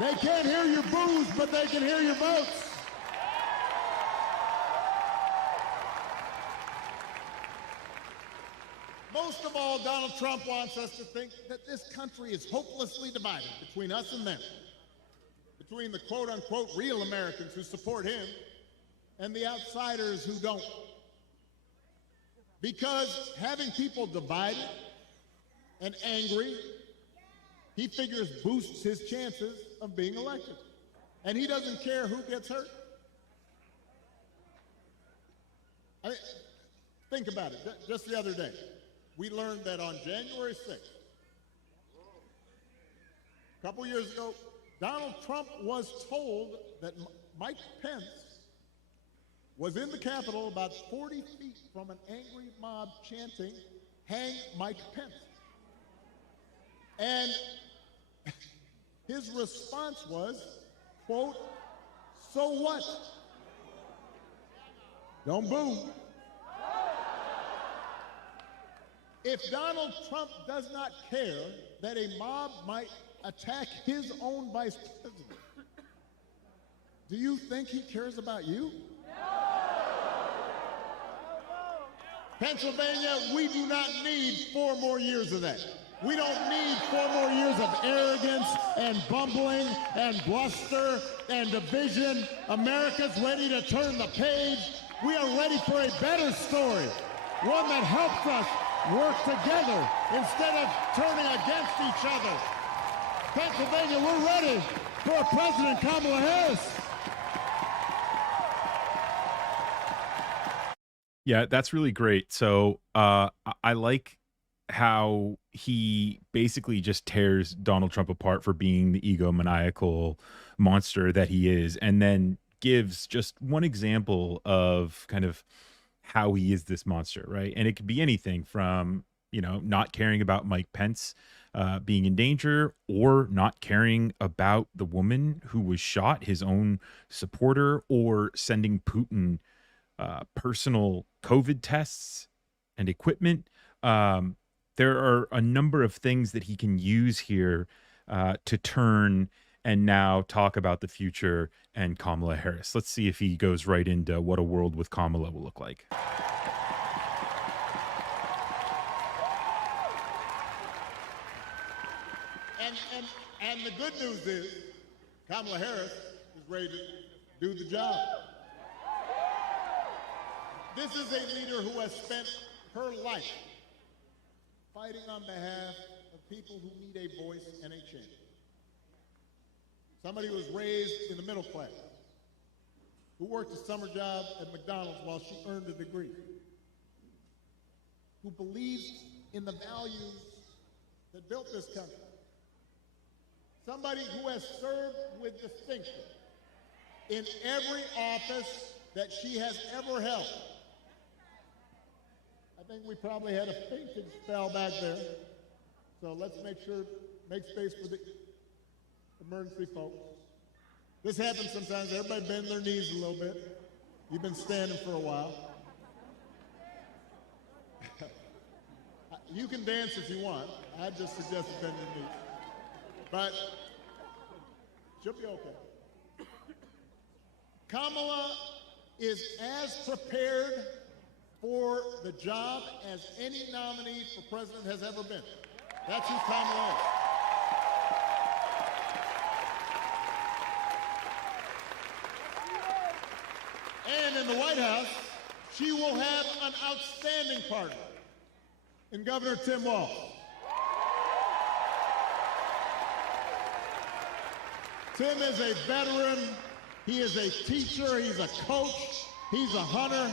They can't hear your boos, but they can hear your votes. Most of all, Donald Trump wants us to think that this country is hopelessly divided between us and them, between the quote-unquote real Americans who support him and the outsiders who don't. Because having people divided and angry, he figures boosts his chances of being elected. And he doesn't care who gets hurt. I mean, think about it. Just the other day, we learned that on January 6th, a couple years ago, Donald Trump was told that Mike Pence was in the Capitol about 40 feet from an angry mob chanting, "Hang Mike Pence." And his response was, quote, "So what? Don't boo." If Donald Trump does not care that a mob might attack his own vice president, do you think he cares about you? Pennsylvania, we do not need 4 more years of that. We don't need 4 more years of arrogance and bumbling and bluster and division. America's ready to turn the page. We are ready for a better story, one that helps us work together instead of turning against each other. Pennsylvania, we're ready for President Kamala Harris. Yeah, that's really great. So I like how he basically just tears Donald Trump apart for being the egomaniacal monster that he is, and then gives just one example of kind of how he is this monster, right? And it could be anything from, not caring about Mike Pence being in danger, or not caring about the woman who was shot, his own supporter, or sending Putin personal COVID tests and equipment. There are a number of things that he can use here to turn and now talk about the future and Kamala Harris. Let's see if he goes right into what a world with Kamala will look like. And the good news is Kamala Harris is ready to do the job. This is a leader who has spent her life fighting on behalf of people who need a voice and a chance. Somebody who was raised in the middle class, who worked a summer job at McDonald's while she earned a degree, who believes in the values that built this country. Somebody who has served with distinction in every office that she has ever held. I think we probably had a fainting spell back there. So let's make space for the emergency folks. This happens sometimes. Everybody bend their knees a little bit. You've been standing for a while. You can dance if you want. I just suggest bend your knees. But she'll be okay. Kamala is as prepared for the job as any nominee for president has ever been. That's who Kamala is. And in the White House, she will have an outstanding partner in Governor Tim Walz. Tim is a veteran. He is a teacher. He's a coach. He's a hunter.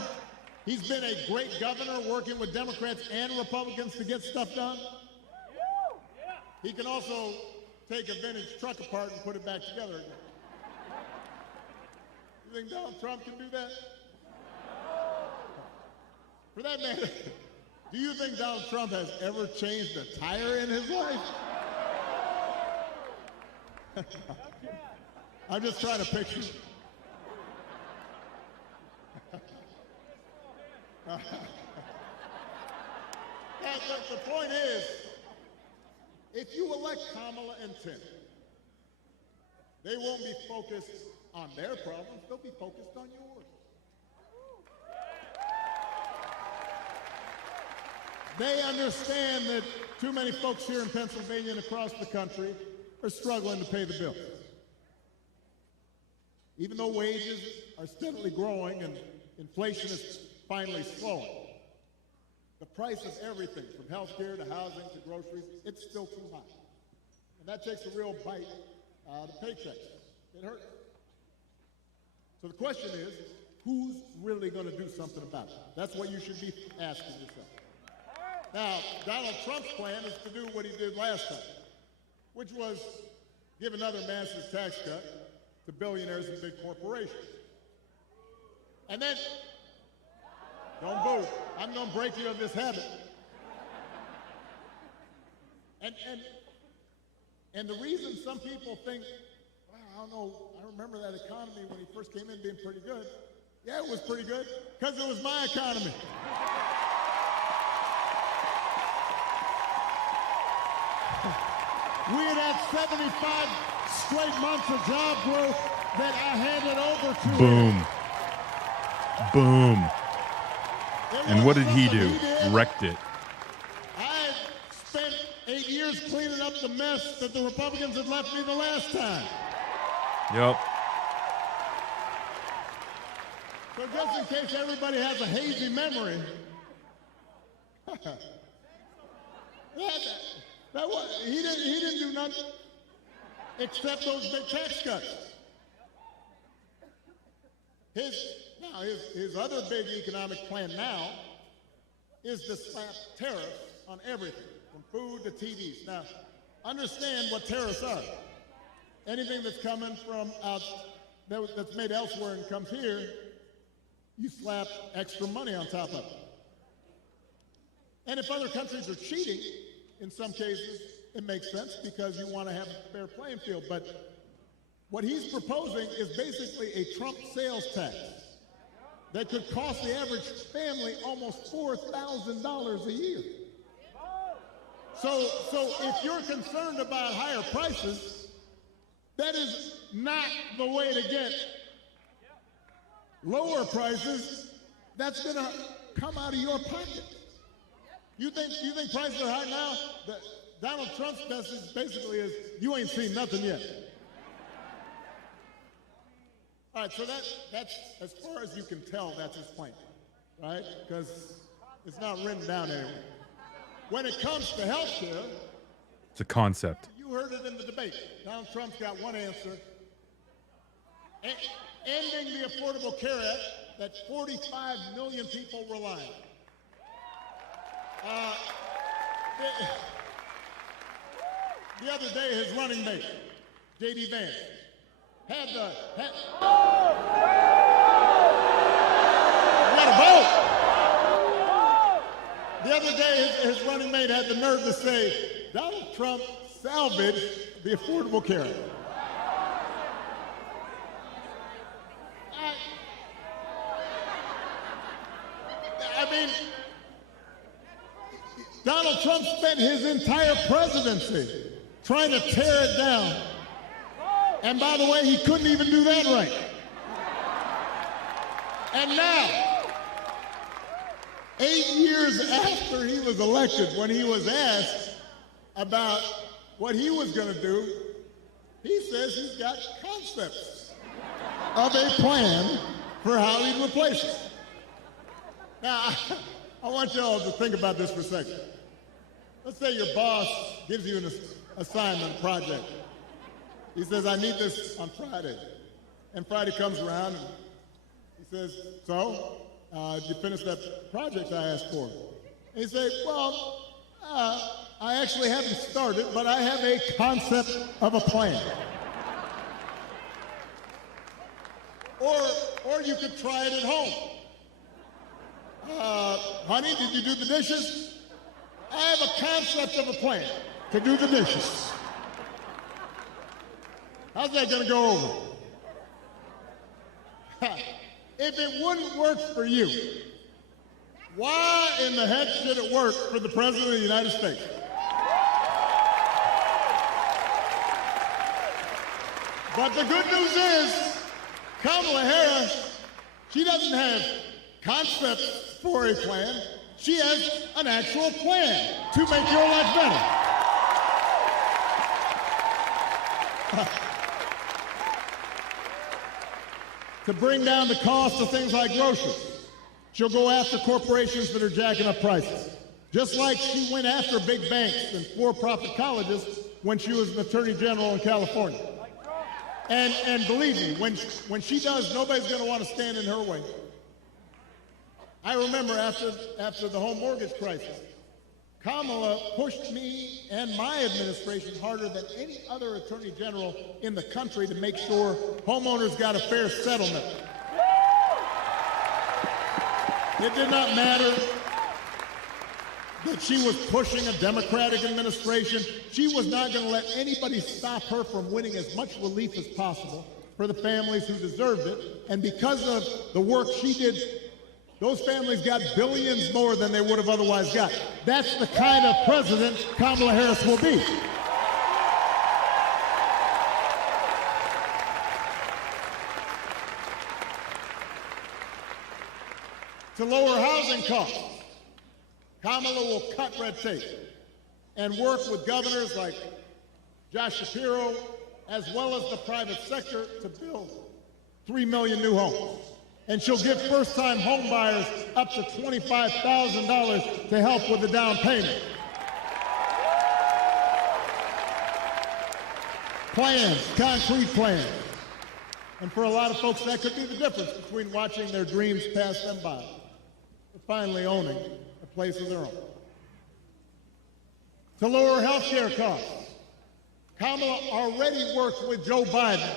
He's been a great governor working with Democrats and Republicans to get stuff done. He can also take a vintage truck apart and put it back together again. You think Donald Trump can do that? For that matter, do you think Donald Trump has ever changed a tire in his life? I'm just trying to picture. The point is, if you elect Kamala and Tim, they won't be focused on their problems, they'll be focused on yours. They understand that too many folks here in Pennsylvania and across the country are struggling to pay the bills. Even though wages are steadily growing and inflation is finally slowing, the price of everything from health care to housing to groceries, it's still too high. And that takes a real bite out of paychecks. It hurts. So the question is, who's really going to do something about it? That's what you should be asking yourself. Now, Donald Trump's plan is to do what he did last time, which was give another massive tax cut to billionaires and big corporations. And then, don't boo, I'm going to break you of this habit. And the reason some people think, well, I don't know, I remember that economy when he first came in being pretty good. Yeah, it was pretty good, because it was my economy. We had had 75 straight months of job growth that I handed over to Boom. him. Boom. And what did he do? Wrecked it. I spent 8 years cleaning up the mess that the Republicans had left me the last time. Yep. So just in case everybody has a hazy memory, he didn't do nothing except those big tax cuts. His other big economic plan now is to slap tariffs on everything, from food to TVs. Now, understand what tariffs are. Anything that's coming from that's made elsewhere and comes here you slap extra money on top of it. And if other countries are cheating, in some cases, it makes sense because you want to have a fair playing field. But what he's proposing is basically a Trump sales tax that could cost the average family almost $4,000 a year. So if you're concerned about higher prices, that is not the way to get lower prices. That's going to come out of your pocket. You think prices are high now? Donald Trump's message basically is, you ain't seen nothing yet. All right, so that's, as far as you can tell, that's his plan, right? Because it's not written down anywhere. When it comes to health care, it's a concept. You heard it in the debate. Donald Trump's got one answer. Ending the Affordable Care Act that 45 million people rely on. The other day, his running mate, J.D. Vance, had the... You gotta vote! The other day, his running mate had the nerve to say, Donald Trump salvaged the Affordable Care Act. I mean, Donald Trump spent his entire presidency trying to tear it down. And by the way, he couldn't even do that right. And now, 8 years after he was elected, when he was asked about what he was going to do, he says he's got concepts of a plan for how he'd replace it. Now, I want you all to think about this for a second. Let's say your boss gives you an assignment, project. He says, I need this on Friday. And Friday comes around and he says, so, did you finish that project I asked for? And you say, well, I actually haven't started, but I have a concept of a plan. Or you could try it at home. Honey, did you do the dishes? I have a concept of a plan to do the dishes. How's that going to go over? If it wouldn't work for you, why in the heck should it work for the President of the United States? But the good news is, Kamala Harris, she doesn't have concepts for a plan. She has an actual plan to make your life better. To bring down the cost of things like groceries. She'll go after corporations that are jacking up prices. Just like she went after big banks and for-profit colleges when she was an attorney general in California. And believe me, when she does, nobody's going to want to stand in her way. I remember after the home mortgage crisis, Kamala pushed me and my administration harder than any other attorney general in the country to make sure homeowners got a fair settlement. It did not matter that she was pushing a Democratic administration. She was not going to let anybody stop her from winning as much relief as possible for the families who deserved it. And because of the work she did, those families got billions more than they would have otherwise got. That's the kind of president Kamala Harris will be. To lower housing costs, Kamala will cut red tape and work with governors like Josh Shapiro, as well as the private sector, to build 3 million new homes. And she'll give first-time home buyers up to $25,000 to help with the down payment. Plans, concrete plans. And for a lot of folks, that could be the difference between watching their dreams pass them by and finally owning a place of their own. To lower health care costs, Kamala already worked with Joe Biden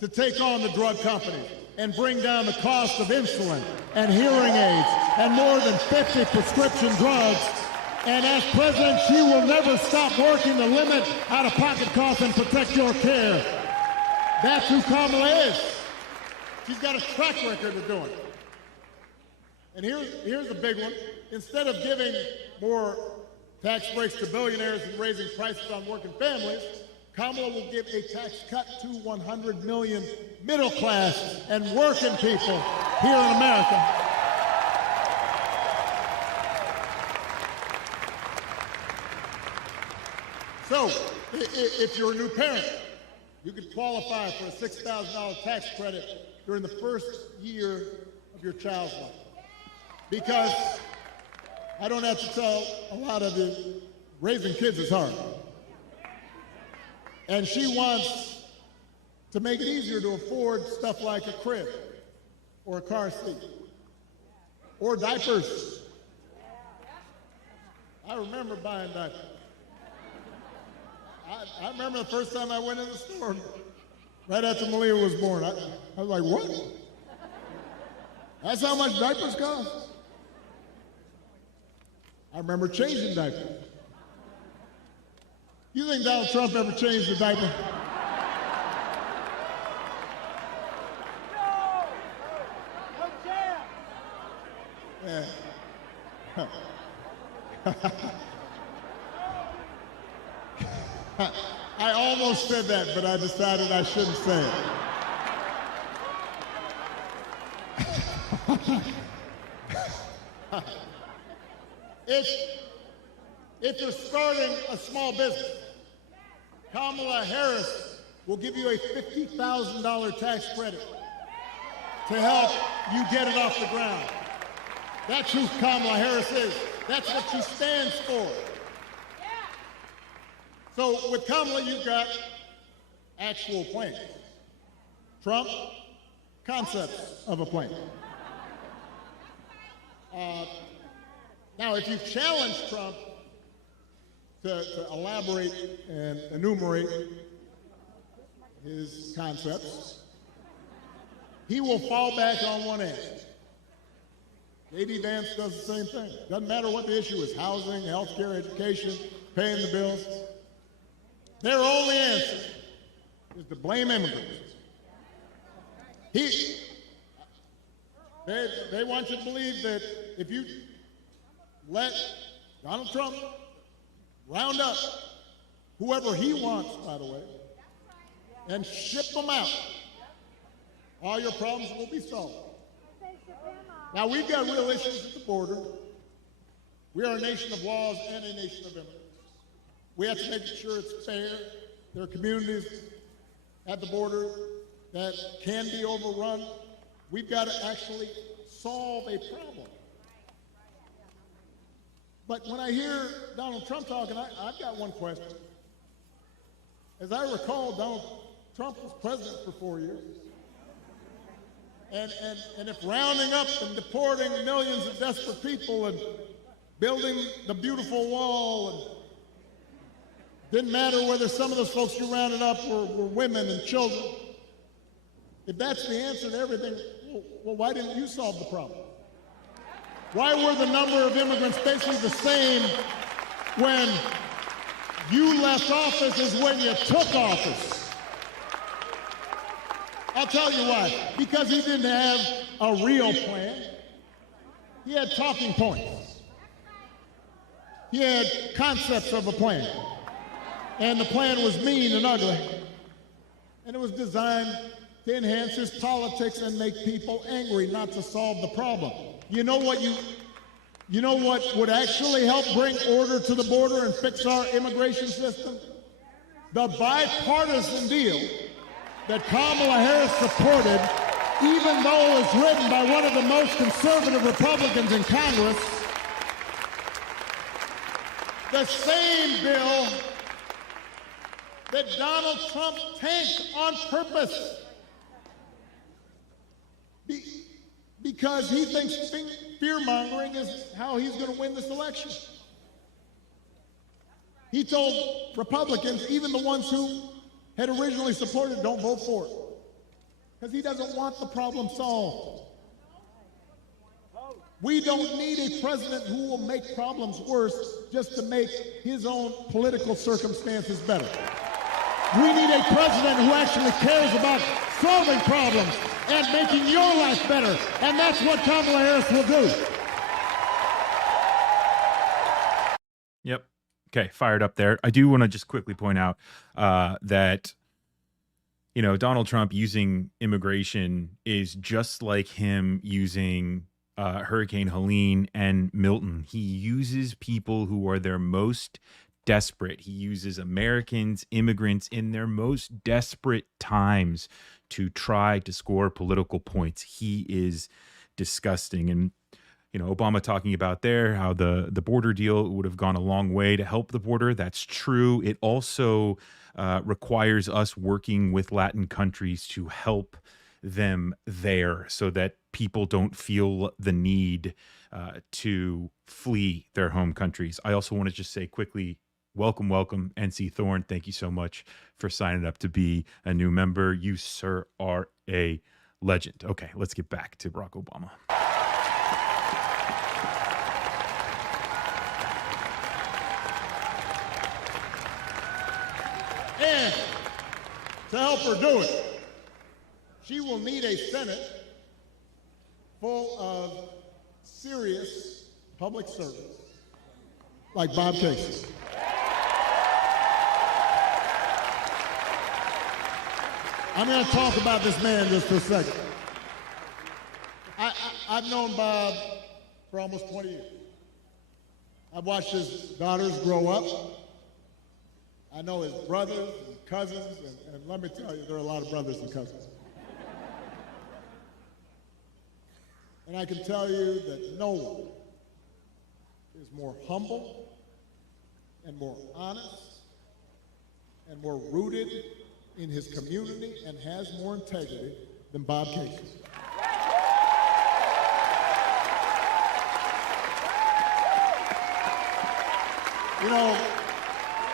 to take on the drug companies. and bring down the cost of insulin and hearing aids and more than 50 prescription drugs. And as president, she will never stop working to limit out-of-pocket costs and protect your care. That's who Kamala is. She's got a track record of doing it. And here's the big one. Instead of giving more tax breaks to billionaires and raising prices on working families, Kamala will give a tax cut to 100 million middle class and working people here in America. So, if you're a new parent, you could qualify for a $6,000 tax credit during the first year of your child's life. Because I don't have to tell a lot of you, raising kids is hard. And she wants to make it easier to afford stuff like a crib or a car seat or diapers. I remember buying diapers. I remember the first time I went in the store, right after Malia was born. I was like, what? That's how much diapers cost? I remember changing diapers. You think Donald Trump ever changed a diaper? Yeah. I almost said that, but I decided I shouldn't say it. If you're starting a small business, Kamala Harris will give you a $50,000 tax credit to help you get it off the ground. That's who Kamala Harris is. That's what she stands for. So with Kamala, you've got actual plans. Trump, concepts of a plan. Now, if you challenge Trump to elaborate and enumerate his concepts, he will fall back on one end. J.D. Vance does the same thing. Doesn't matter what the issue is, housing, healthcare, education, paying the bills. Their only answer is to blame immigrants. They want you to believe that if you let Donald Trump round up whoever he wants, by the way, and ship them out, all your problems will be solved. Now, we've got real issues at the border. We are a nation of laws and a nation of immigrants. We have to make sure it's fair. There are communities at the border that can be overrun. We've got to actually solve a problem. But when I hear Donald Trump talking, I've got one question. As I recall, Donald Trump was president for 4 years. And if rounding up and deporting millions of desperate people and building the beautiful wall, and didn't matter whether some of those folks you rounded up were women and children, if that's the answer to everything, well, why didn't you solve the problem? Why were the number of immigrants basically the same when you left office as when you took office? I'll tell you why. Because he didn't have a real plan. He had talking points. He had concepts of a plan. And the plan was mean and ugly. And it was designed to enhance his politics and make people angry, not to solve the problem. You know what would actually help bring order to the border and fix our immigration system? The bipartisan deal that Kamala Harris supported, even though it was written by one of the most conservative Republicans in Congress, the same bill that Donald Trump tanked on purpose because he thinks fear-mongering is how he's going to win this election. He told Republicans, even the ones who had originally supported, don't vote for it. because he doesn't want the problem solved. We don't need a president who will make problems worse just to make his own political circumstances better. We need a president who actually cares about solving problems and making your life better, and that's what Kamala Harris will do. Yep. Okay, fired up there. I do want to just quickly point out that, you know, Donald Trump using immigration is just like him using Hurricane Helene and Milton. He uses people who are their most desperate. He uses Americans, immigrants in their most desperate times to try to score political points. He is disgusting. And, you know, Obama talking about there how the border deal would have gone a long way to help the border. That's true. It also requires us working with Latin countries to help them there so that people don't feel the need to flee their home countries. I also want to just say quickly, welcome, NC Thorne. Thank you so much for signing up to be a new member. You, sir, are a legend. Okay, let's get back to Barack Obama. And to help her do it, she will need a Senate full of serious public servants like Bob Casey. I'm going to talk about this man just for a second. I've known Bob for almost 20 years. I've watched his daughters grow up. I know his brothers and cousins, and let me tell you, there are a lot of brothers and cousins. And I can tell you that no one is more humble and more honest and more rooted in his community and has more integrity than Bob Casey. You know,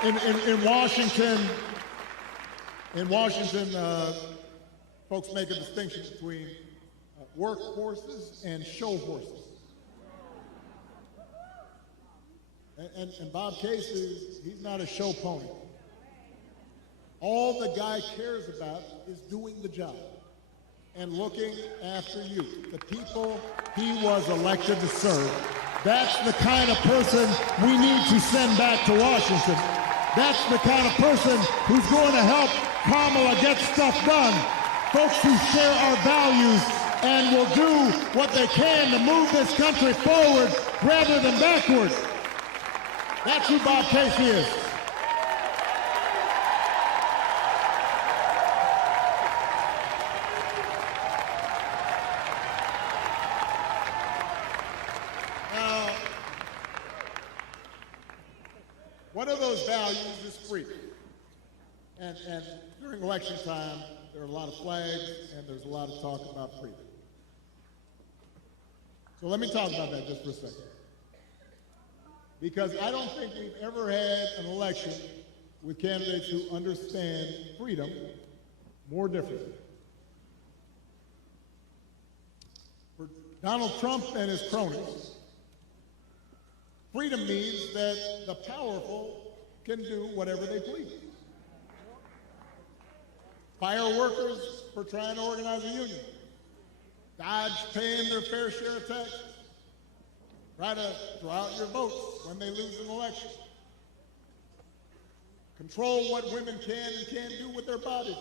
in Washington, folks make a distinction between work horses and show horses. And Bob Casey, he's not a show pony. All the guy cares about is doing the job and looking after you, the people he was elected to serve. That's the kind of person we need to send back to Washington. That's the kind of person who's going to help Kamala get stuff done. Folks who share our values and will do what they can to move this country forward rather than backward. That's who Bob Casey is. Now, one of those values is freedom. And during election time, there are a lot of flags and there's a lot of talk about freedom. So let me talk about that just for a second. Because I don't think we've ever had an election with candidates who understand freedom more differently. For Donald Trump and his cronies, freedom means that the powerful can do whatever they please. Fire workers for trying to organize a union. Dodge paying their fair share of taxes. Try to draw out your votes when they lose an election. Control what women can and can't do with their bodies.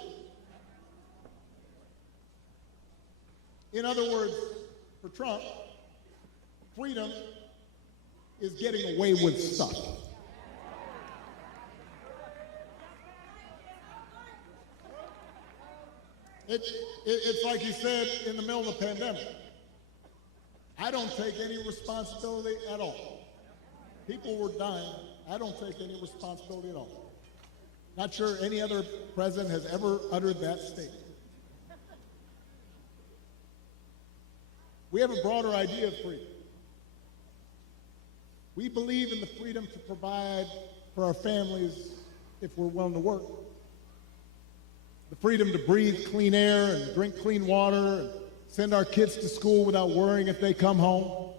In other words, for Trump, freedom is getting away with stuff. It's like he said in the middle of the pandemic. I don't take any responsibility at all. People were dying. I don't take any responsibility at all. Not sure any other president has ever uttered that statement. We have a broader idea of freedom. We believe in the freedom to provide for our families if we're willing to work. the freedom to breathe clean air and drink clean water and send our kids to school without worrying if they come home.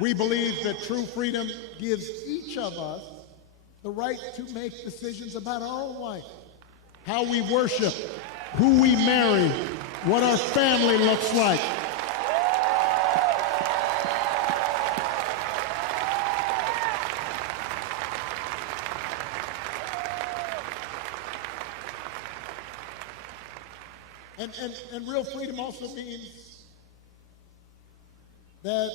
We believe that true freedom gives each of us the right to make decisions about our own life, how we worship, who we marry, what our family looks like. And real freedom also means that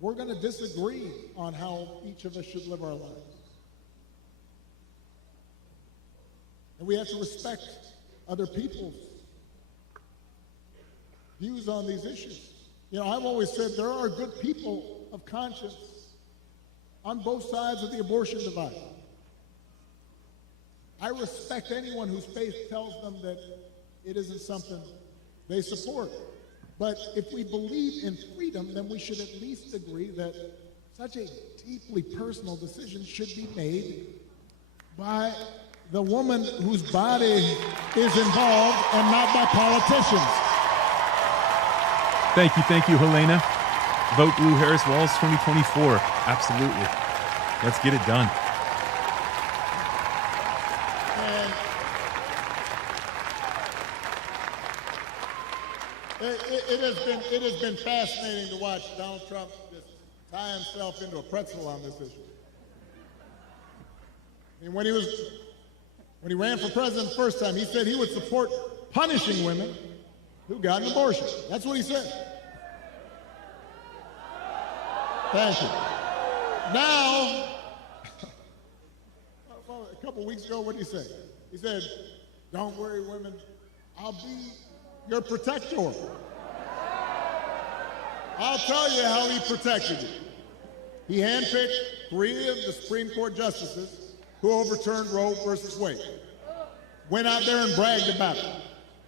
we're going to disagree on how each of us should live our lives. And we have to respect other people's views on these issues. You know, I've always said there are good people of conscience on both sides of the abortion divide. I respect anyone whose faith tells them that it isn't something they support. But if we believe in freedom, then we should at least agree that such a deeply personal decision should be made by the woman whose body is involved and not by politicians. Thank you, Helena. Vote Blue Harris Walls 2024. Absolutely. Let's get it done. It has been fascinating to watch Donald Trump just tie himself into a pretzel on this issue. I mean, when he ran for president the first time, he said he would support punishing women who got an abortion. That's what he said. Thank you. Now, well, a couple weeks ago, what did he say? He said, "Don't worry, women, I'll be your protector. I'll tell you how he protected you." He handpicked 3 of the Supreme Court justices who overturned Roe versus Wade. Went out there and bragged about it.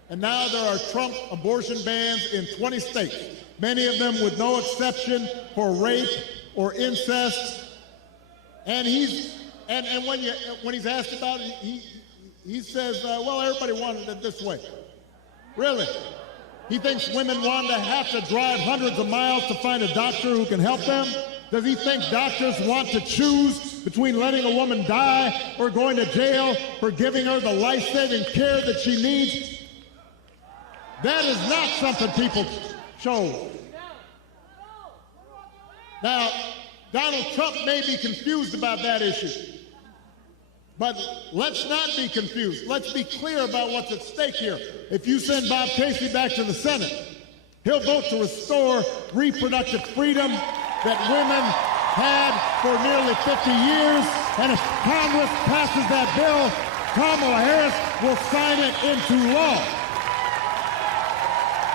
And now there are Trump abortion bans in 20 states, many of them with no exception for rape or incest. And when he's asked about it, he says, well, everybody wanted it this way. Really? He thinks women want to have to drive hundreds of miles to find a doctor who can help them? Does he think doctors want to choose between letting a woman die or going to jail for giving her the life-saving care that she needs? That is not something people chose. Now, Donald Trump may be confused about that issue, but let's not be confused. Let's be clear about what's at stake here. If you send Bob Casey back to the Senate, he'll vote to restore reproductive freedom that women had for nearly 50 years. And if Congress passes that bill, Kamala Harris will sign it into law.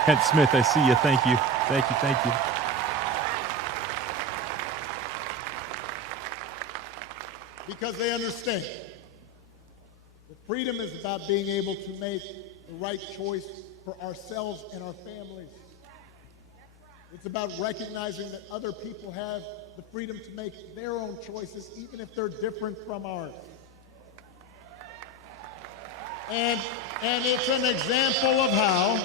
Kent Smith, I see you. Thank you. Thank you. Because they understand that freedom is about being able to make the right choice for ourselves and our families. It's about recognizing that other people have the freedom to make their own choices, even if they're different from ours. And it's an example of how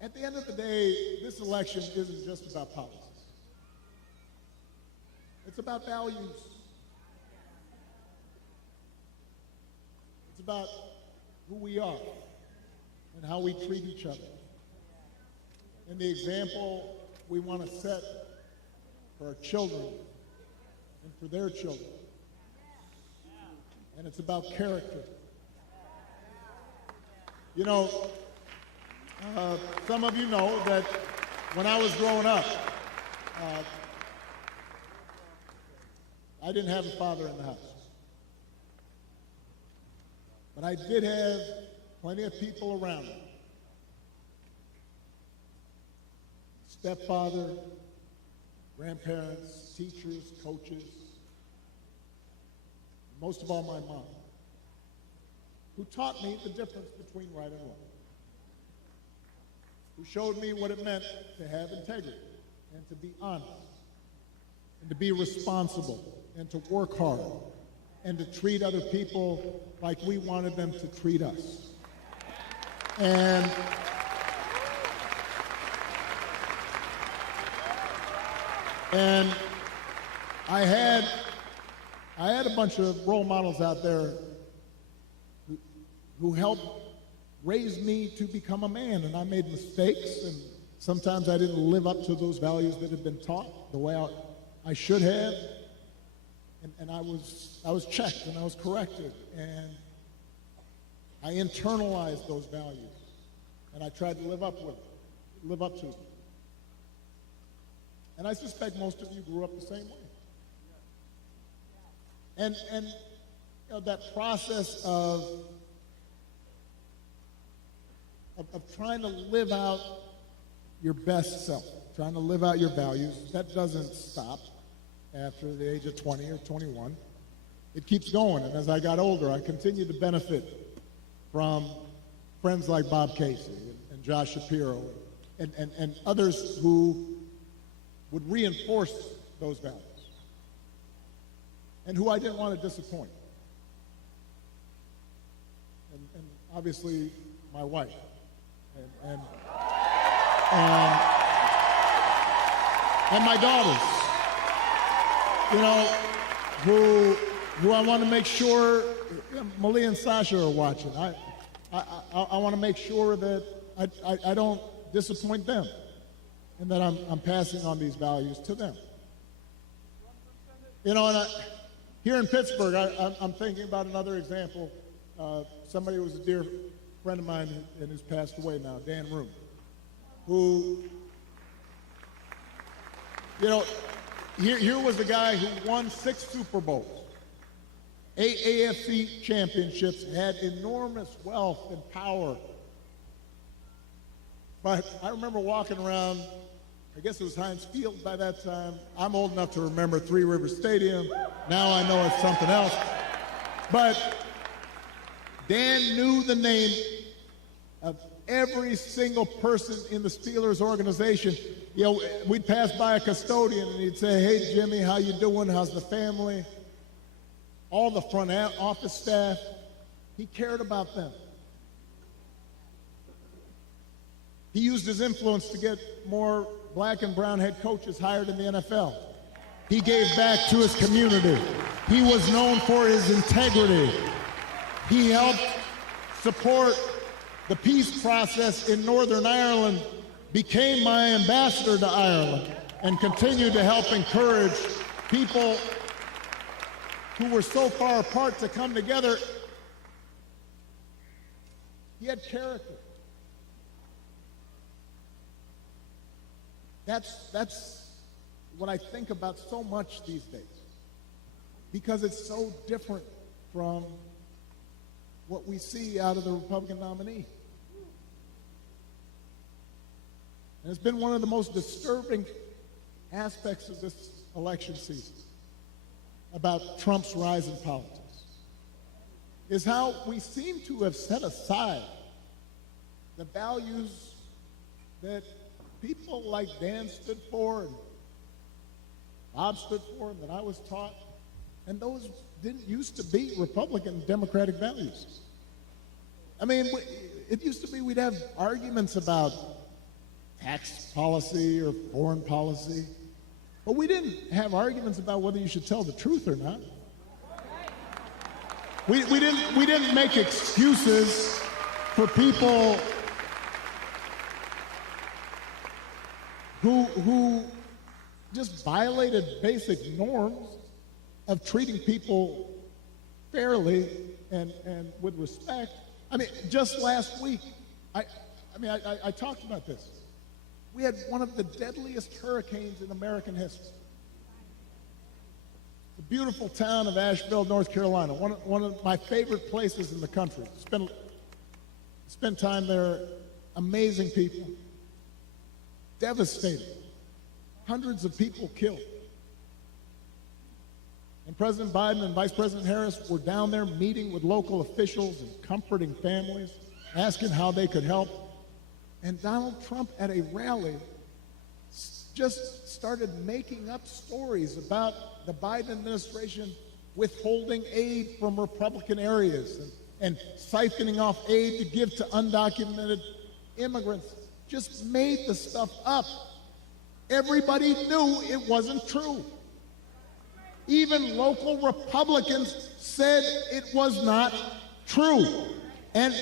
at the end of the day, this election isn't just about politics. It's about values. It's about who we are and how we treat each other. And the example we want to set for our children and for their children. And it's about character. You know, some of you know that when I was growing up, I didn't have a father in the house. But I did have plenty of people around me. Stepfather, grandparents, teachers, coaches, most of all my mom, who taught me the difference between right and wrong, who showed me what it meant to have integrity and to be honest and to be responsible and to work hard and to treat other people like we wanted them to treat us. And I had a bunch of role models out there who helped raise me to become a man, and I made mistakes, and sometimes I didn't live up to those values that had been taught the way I should have, and I was checked and I was corrected, and I internalized those values, and I tried to live up to them. And I suspect most of you grew up the same way. And you know, that process of trying to live out your best self, trying to live out your values, that doesn't stop after the age of 20 or 21. It keeps going, and as I got older, I continued to benefit from friends like Bob Casey and Josh Shapiro and others who would reinforce those values and who I didn't want to disappoint. And obviously, my wife. And my daughters, you know, who I want to make sure, you know, Malia and Sasha are watching. I want to make sure that I don't disappoint them, and that I'm passing on these values to them. You know, and here in Pittsburgh, I'm thinking about another example. Somebody who was a dear friend of mine and who's passed away now, Dan Room, who, you know, here was a guy who won 6 Super Bowls, 8 AFC championships, had enormous wealth and power. But I remember walking around, I guess it was Heinz Field by that time. I'm old enough to remember Three Rivers Stadium. Now I know it's something else. But Dan knew the name of every single person in the Steelers organization. You know, we'd pass by a custodian and he'd say, "Hey, Jimmy, how you doing? How's the family?" All the front office staff, he cared about them. He used his influence to get more black and brown head coaches hired in the NFL. He gave back to his community. He was known for his integrity. He helped support the peace process in Northern Ireland, became my ambassador to Ireland, and continued to help encourage people who were so far apart to come together. He had character. That's what I think about so much these days, because it's so different from what we see out of the Republican nominee. And it's been one of the most disturbing aspects of this election season about Trump's rise in politics, is how we seem to have set aside the values that people like Dan stood for and Bob stood for and that I was taught, and those didn't used to be Republican Democratic values. I mean, it used to be we'd have arguments about tax policy or foreign policy, but we didn't have arguments about whether you should tell the truth or not. We didn't make excuses for people who just violated basic norms of treating people fairly and with respect. I mean, just last week, I talked about this. We had one of the deadliest hurricanes in American history. The beautiful town of Asheville, North Carolina, one of my favorite places in the country. Spent time there, amazing people. Devastating. Hundreds of people killed. And President Biden and Vice President Harris were down there meeting with local officials and comforting families, asking how they could help. And Donald Trump at a rally just started making up stories about the Biden administration withholding aid from Republican areas and siphoning off aid to give to undocumented immigrants. Just made the stuff up. Everybody knew it wasn't true. Even local Republicans said it was not true. And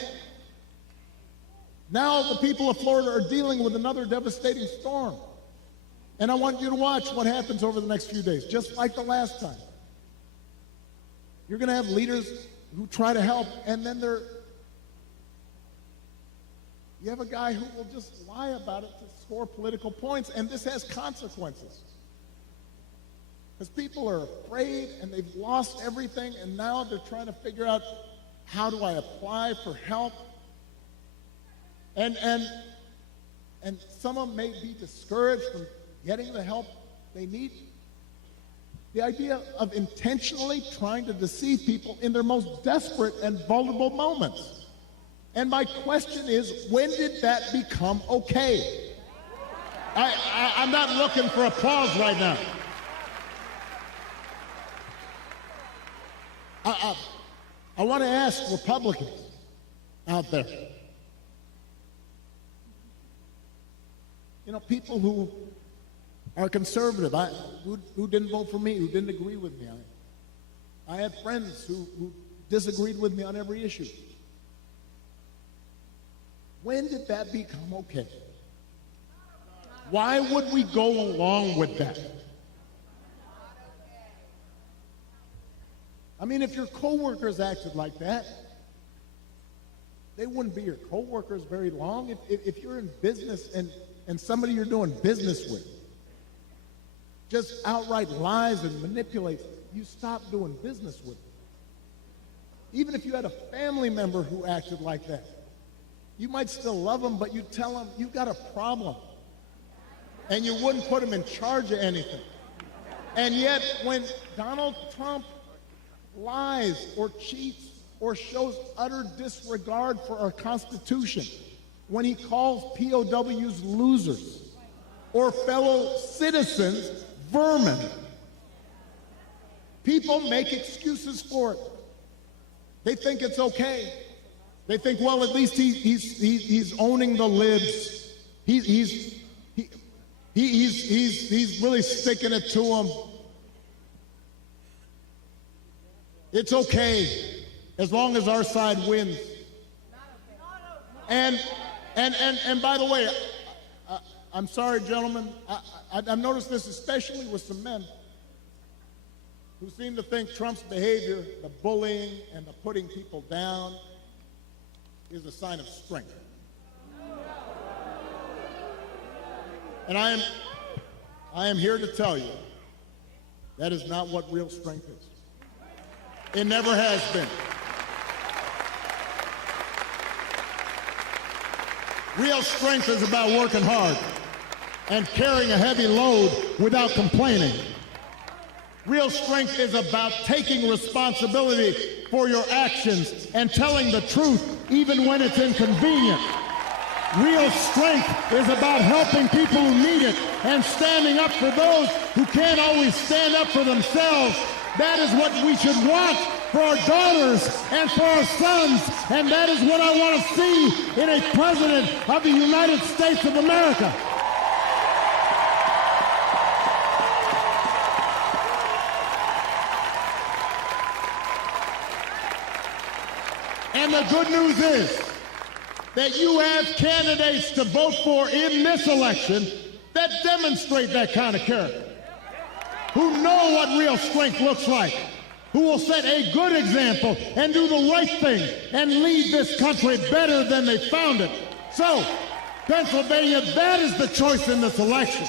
now the people of Florida are dealing with another devastating storm. And I want you to watch what happens over the next few days, just like the last time. You're going to have leaders who try to help, and then you have a guy who will just lie about it to score political points, and this has consequences. Because people are afraid, and they've lost everything, and now they're trying to figure out, how do I apply for help? And some of them may be discouraged from getting the help they need. The idea of intentionally trying to deceive people in their most desperate and vulnerable moments. And my question is, when did that become okay? I'm not looking for applause right now. I want to ask Republicans out there, you know, people who are conservative, who didn't vote for me, who didn't agree with me. I had friends who disagreed with me on every issue. When did that become okay? Why would we go along with that? I mean, if your coworkers acted like that, they wouldn't be your coworkers very long. If you're in business and somebody you're doing business with just outright lies and manipulates, you stop doing business with them. Even if you had a family member who acted like that, you might still love them, but you tell them you got a problem. And you wouldn't put them in charge of anything. And yet, when Donald Trump lies or cheats or shows utter disregard for our Constitution, when he calls POWs losers or fellow citizens vermin, people make excuses for it. They think it's okay. They think, well, at least he's owning the libs. He's really sticking it to them. It's okay as long as our side wins. And by the way, I'm sorry, gentlemen, I've noticed this especially with some men who seem to think Trump's behavior, the bullying and the putting people down, is a sign of strength. And I am here to tell you that is not what real strength is. It never has been. Real strength is about working hard and carrying a heavy load without complaining. Real strength is about taking responsibility for your actions and telling the truth even when it's inconvenient. Real strength is about helping people who need it and standing up for those who can't always stand up for themselves. That is what we should want for our daughters and for our sons, and that is what I want to see in a president of the United States of America. And the good news is that you have candidates to vote for in this election that demonstrate that kind of character, who know what real strength looks like, who will set a good example and do the right thing and lead this country better than they found it. So, Pennsylvania, that is the choice in this election.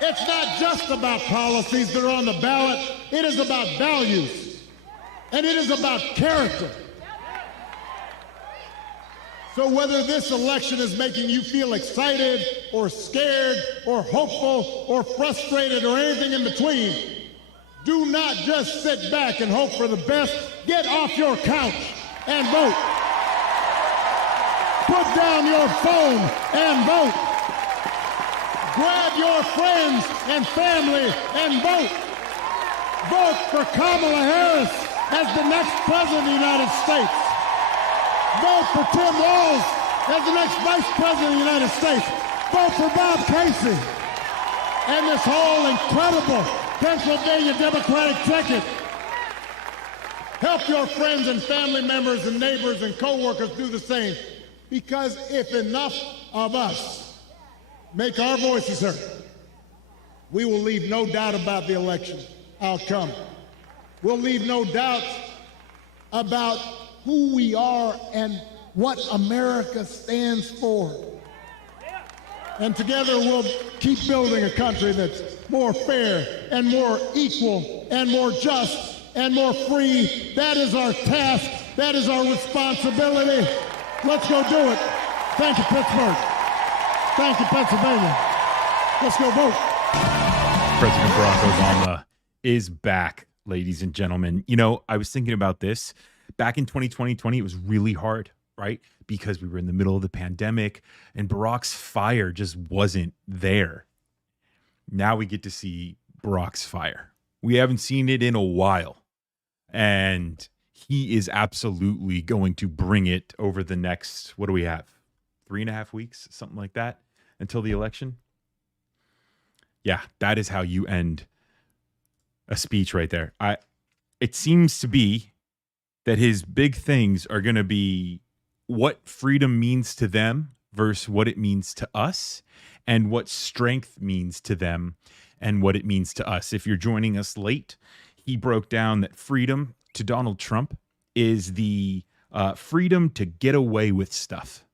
It's not just about policies that are on the ballot. It is about values, and it is about character. So whether this election is making you feel excited or scared or hopeful or frustrated or anything in between, do not just sit back and hope for the best. Get off your couch and vote. Put down your phone and vote. grab your friends and family and vote. Vote for Kamala Harris as the next president of the United States. Vote for Tim Walz as the next vice president of the United States. Vote for Bob Casey and this whole incredible Pennsylvania Democratic ticket. Help your friends and family members and neighbors and co-workers do the same. Because if enough of us make our voices heard, we will leave no doubt about the election outcome. We'll leave no doubt about who we are and what America stands for. And together we'll keep building a country that's more fair and more equal and more just and more free. That is our task. That is our responsibility. Let's go do it. Thank you, Pittsburgh. Thank you, Pennsylvania. Let's go vote. President Barack Obama is back, ladies and gentlemen. You know, I was thinking about this. Back in 2020, it was really hard, right? Because we were in the middle of the pandemic and Barack's fire just wasn't there. Now we get to see Barack's fire. We haven't seen it in a while. And he is absolutely going to bring it over the next, what do we have? 3.5 weeks, something like that, until the election. Yeah, that is how you end a speech right there. It seems to be that his big things are going to be what freedom means to them versus what it means to us, and what strength means to them and what it means to us. If you're joining us late, he broke down that freedom to Donald Trump is the freedom to get away with stuff,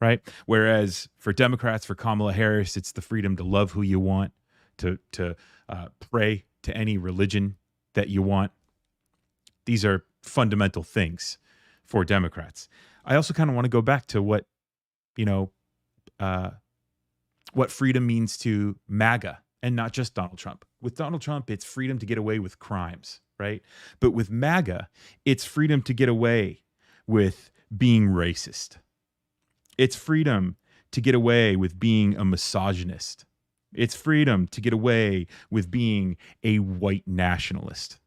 right? Whereas for Democrats, for Kamala Harris, it's the freedom to love who you want, to pray to any religion that you want. These are fundamental things for Democrats. I also kind of want to go back to what freedom means to MAGA, and not just Donald Trump. With Donald Trump, it's freedom to get away with crimes, right? But with MAGA, it's freedom to get away with being racist. It's freedom to get away with being a misogynist. It's freedom to get away with being a white nationalist.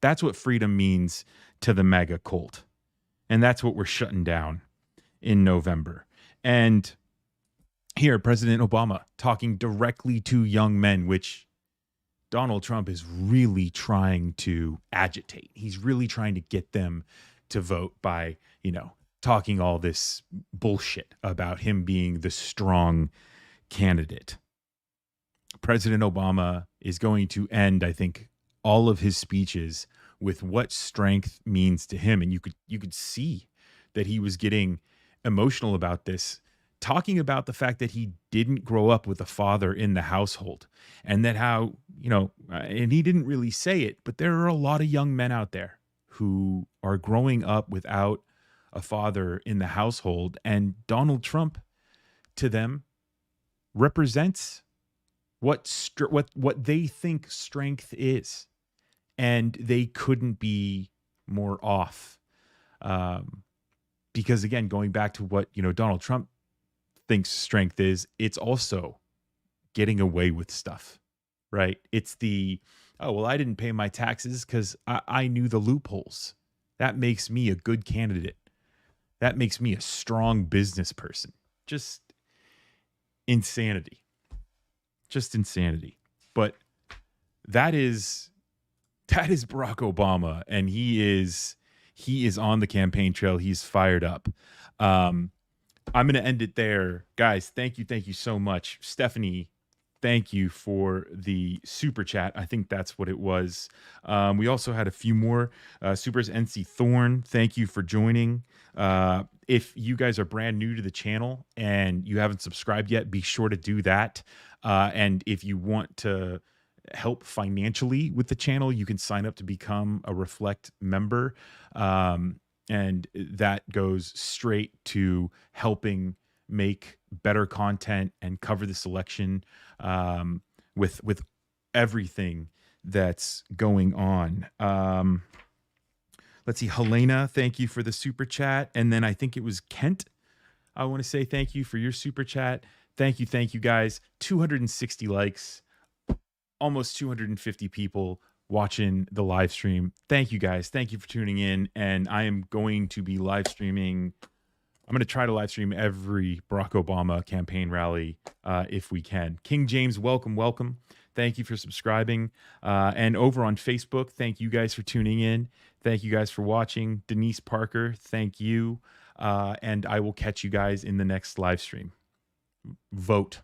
That's what freedom means to the MAGA cult. And that's what we're shutting down in November. And here, President Obama talking directly to young men, which Donald Trump is really trying to agitate. He's really trying to get them to vote by, talking all this bullshit about him being the strong candidate. President Obama is going to end, I think, all of his speeches with what strength means to him. And you could see that he was getting emotional about this, talking about the fact that he didn't grow up with a father in the household, and that how, and he didn't really say it, but there are a lot of young men out there who are growing up without a father in the household, and Donald Trump to them represents what they think strength is, and they couldn't be more off. Because again, going back to what Donald Trump thinks strength is, it's also getting away with stuff, right? It's I didn't pay my taxes because I knew the loopholes. That makes me a good candidate. That makes me a strong business person. Just insanity. Just insanity. But that is Barack Obama, and he is on the campaign trail. He's fired up. I'm going to end it there. Guys, thank you so much. Stephanie, thank you for the super chat. I think that's what it was. We also had a few more supers. NC Thorne, thank you for joining. If you guys are brand new to the channel and you haven't subscribed yet, be sure to do that. And if you want to help financially with the channel, you can sign up to become a Reflect member. And that goes straight to helping make better content and cover this election with everything that's going on. Let's see, Helena, thank you for the super chat. And then I think it was Kent I want to say thank you for your super chat. Thank you guys. 260 likes, almost 250 people watching the live stream. Thank you guys. Thank you for tuning in. And I am going to be live streaming. I'm going to try to live stream every Barack Obama campaign rally if we can. King James, welcome. Thank you for subscribing. And over on Facebook, thank you guys for tuning in. Thank you guys for watching. Denise Parker, thank you. And I will catch you guys in the next live stream. Vote.